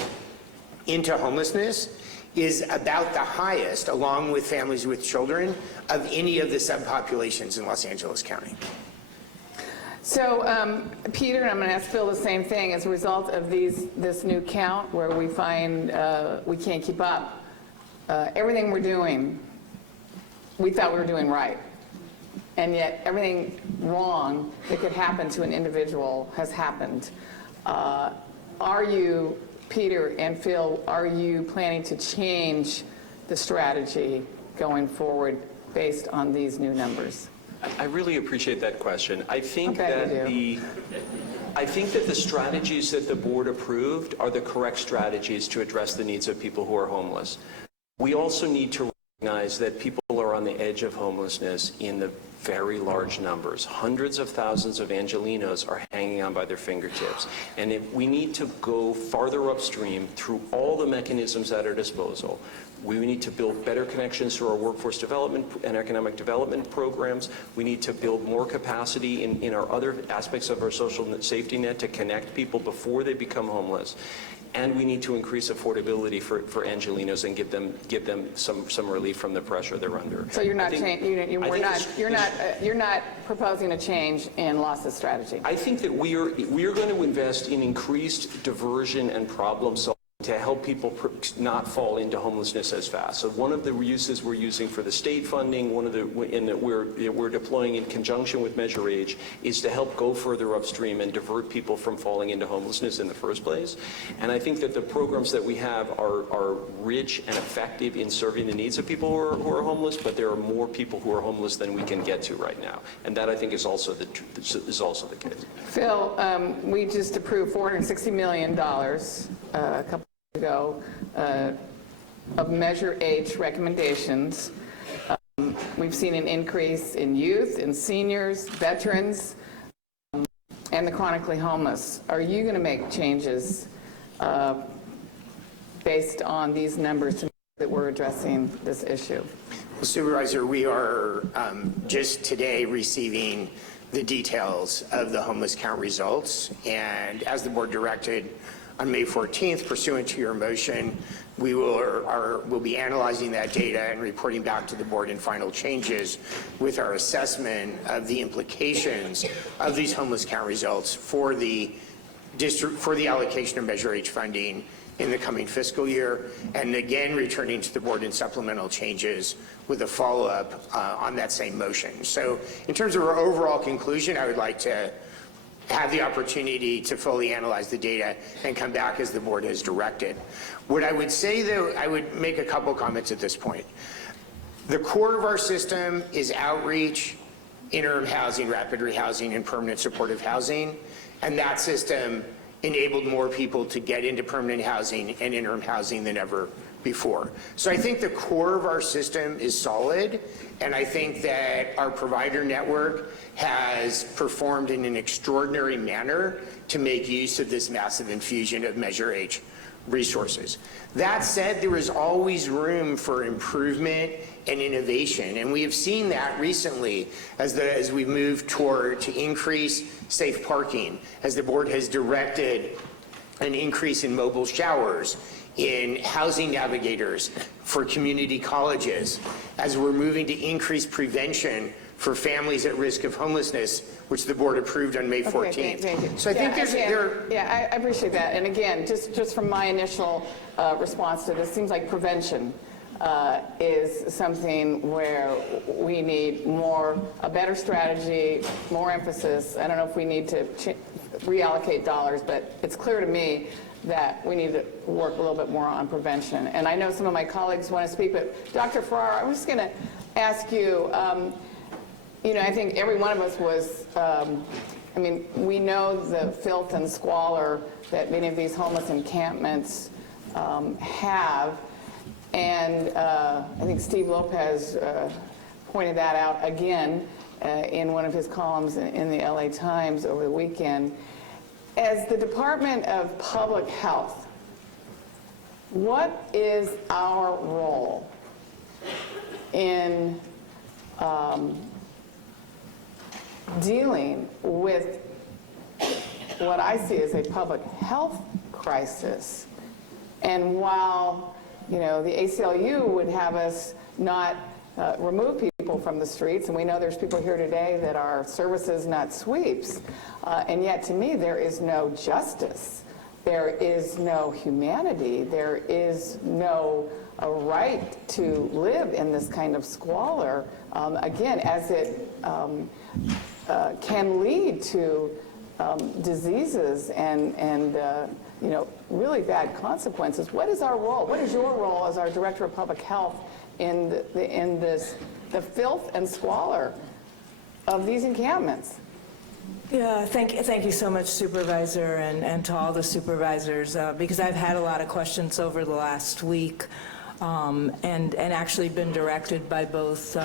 into homelessness is about the highest, along with families with children, of any of the subpopulations in Los Angeles County. So, Peter, and I'm going to ask Phil the same thing, as a result of this new count where we find we can't keep up, everything we're doing, we thought we were doing right. And yet everything wrong that could happen to an individual has happened. Are you Peter and Phil, are you planning to change the strategy going forward based on these new numbers? I really appreciate that question. I think bet that you the strategies that the board approved are the correct strategies to address the needs of people who are homeless. We also need to recognize that people are on the edge of homelessness in the very large numbers. Hundreds of thousands of Angelenos are hanging on by their fingertips. And if we need to go farther upstream through all the mechanisms at our disposal. We need to build better connections through our workforce development and economic development programs. We need to build more capacity in our other aspects of our social safety net to connect people before they become homeless. And we need to increase affordability for Angelenos and give them some relief from the pressure they're under. So you're not you're not proposing a change in losses strategy? I think that we are going to invest in increased diversion and problem solving to help people not fall into homelessness as fast. So one of the uses we're using for the state funding, we're deploying in conjunction with Measure H, is to help go further upstream and divert people from falling into homelessness in the first place. And I think that the programs that we have are rich and effective in serving the needs of people who are homeless, but there are more people who are homeless than we can get to right now. And that, I think, is also the case. Phil, we just approved $460 million a couple ago of Measure H recommendations. We've seen an increase in youth, in seniors, veterans, and the chronically homeless. Are you going to make changes based on these numbers that we're addressing this issue? Well, Supervisor, we are just today receiving the details of the homeless count results, and as the board directed on May 14th, pursuant to your motion, we will be analyzing that data and reporting back to the board in final changes with our assessment of the implications of these homeless count results for the allocation of Measure H funding in the coming fiscal year, and again returning to the board in supplemental changes with a follow-up on that same motion. So in terms of our overall conclusion, I would like to have the opportunity to fully analyze the data and come back as the board has directed. What I would say, though, I would make a couple comments at this point. The core of our system is outreach, interim housing, rapid rehousing, and permanent supportive housing, and that system enabled more people to get into permanent housing and interim housing than ever before. So I think the core of our system is solid, and I think that our provider network has performed in an extraordinary manner to make use of this massive infusion of Measure H resources. That said, there is always room for improvement and innovation, and we have seen that recently as we move to increase safe parking, as the board has directed an increase in mobile showers, in housing navigators for community colleges, as we're moving to increase prevention for families at risk of homelessness, which the board approved on May 14th. Okay, thank you. So I think I appreciate that. And again, just from my initial response to this, seems like prevention is something where we need a better strategy, more emphasis. I don't know if we need to reallocate dollars, but it's clear to me that we need to work a little bit more on prevention. And I know some of my colleagues want to speak, but Dr. Farrar, I'm just going to ask you, I think every one of us was, we know the filth and squalor that many of these homeless encampments have, and I think Steve Lopez pointed that out again in one of his columns in the LA Times over the weekend. As the Department of Public Health, what is our role in dealing with what I see as a public health crisis? And while, the ACLU would have us not remove people from the streets, and we know there's people here today that are services, not sweeps, and yet to me there is no justice, there is no humanity, there is no right to live in this kind of squalor, again, as it can lead to diseases and really bad consequences. What is our role? What is your role as our Director of Public Health in the filth and squalor of these encampments? Yeah, thank you so much, Supervisor, and to all the supervisors, because I've had a lot of questions over the last week, and actually been directed by both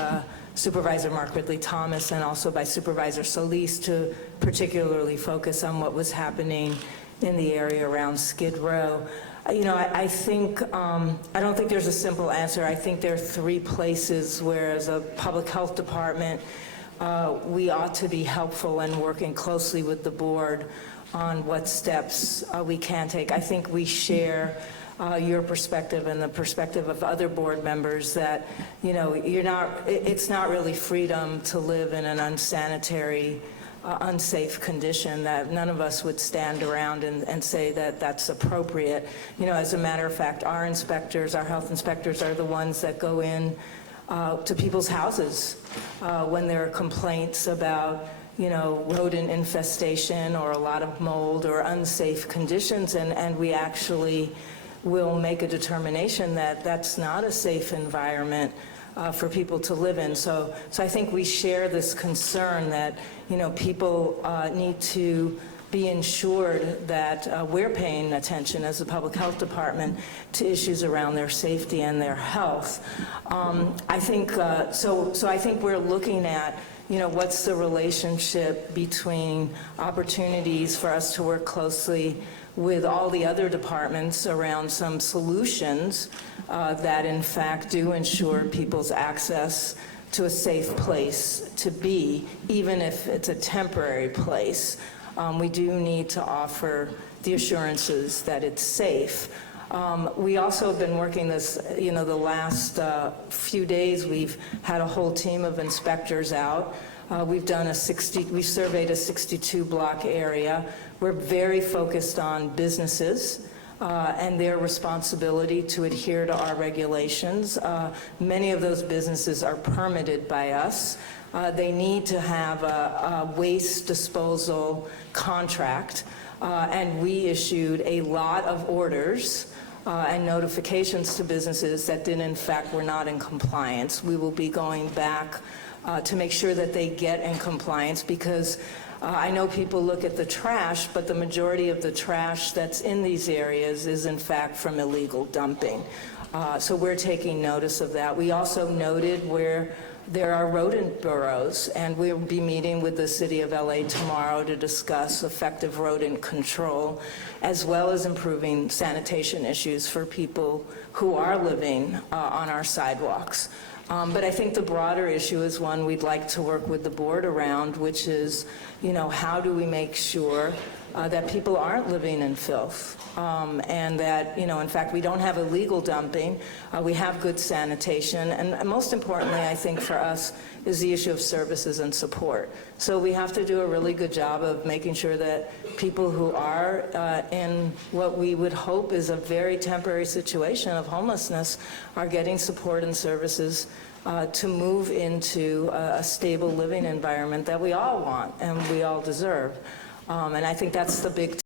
Supervisor Mark Ridley Thomas and also by Supervisor Solis to particularly focus on what was happening in the area around Skid Row. I think, I don't think there's a simple answer. I think there are three places where, as a public health department, we ought to be helpful in working closely with the board on what steps we can take. I think we share your perspective and the perspective of other board members that, it's not really freedom to live in an unsanitary, unsafe condition, that none of us would stand around and say that that's appropriate. As a matter of fact, our inspectors, our health inspectors, are the ones that go in to people's houses when there are complaints about, rodent infestation or a lot of mold or unsafe conditions, and we actually will make a determination that that's not a safe environment for people to live in. So I think we share this concern that, people need to be ensured that we're paying attention as a public health department to issues around their safety and their health. I think, so I think we're looking at, what's the relationship between opportunities for us to work closely with all the other departments around some solutions that in fact do ensure people's access to a safe place to be, even if it's a temporary place. We do need to offer the assurances that it's safe. We also have been working this, the last few days, we've had a whole team of inspectors out. We've surveyed a 62 block area. We're very focused on businesses and their responsibility to adhere to our regulations. Many of those businesses are permitted by us. They need to have a waste disposal contract, and we issued a lot of orders and notifications to businesses that did, in fact, were not in compliance. We will be going back to make sure that they get in compliance, because I know people look at the trash, but the majority of the trash that's in these areas is in fact from illegal dumping. So we're taking notice of that. We also noted where there are rodent burrows, and we'll be meeting with the City of LA tomorrow to discuss effective rodent control, as well as improving sanitation issues for people who are living on our sidewalks. But I think the broader issue is one we'd like to work with the board around, which is, how do we make sure that people aren't living in filth, and that, in fact, we don't have illegal dumping, we have good sanitation, and most importantly, I think for us, is the issue of services and support. So we have to do a really good job of making sure that people who are in what we would hope is a very temporary situation of homelessness are getting support and services to move into a stable living environment that we all want and we all deserve. And I think that's the big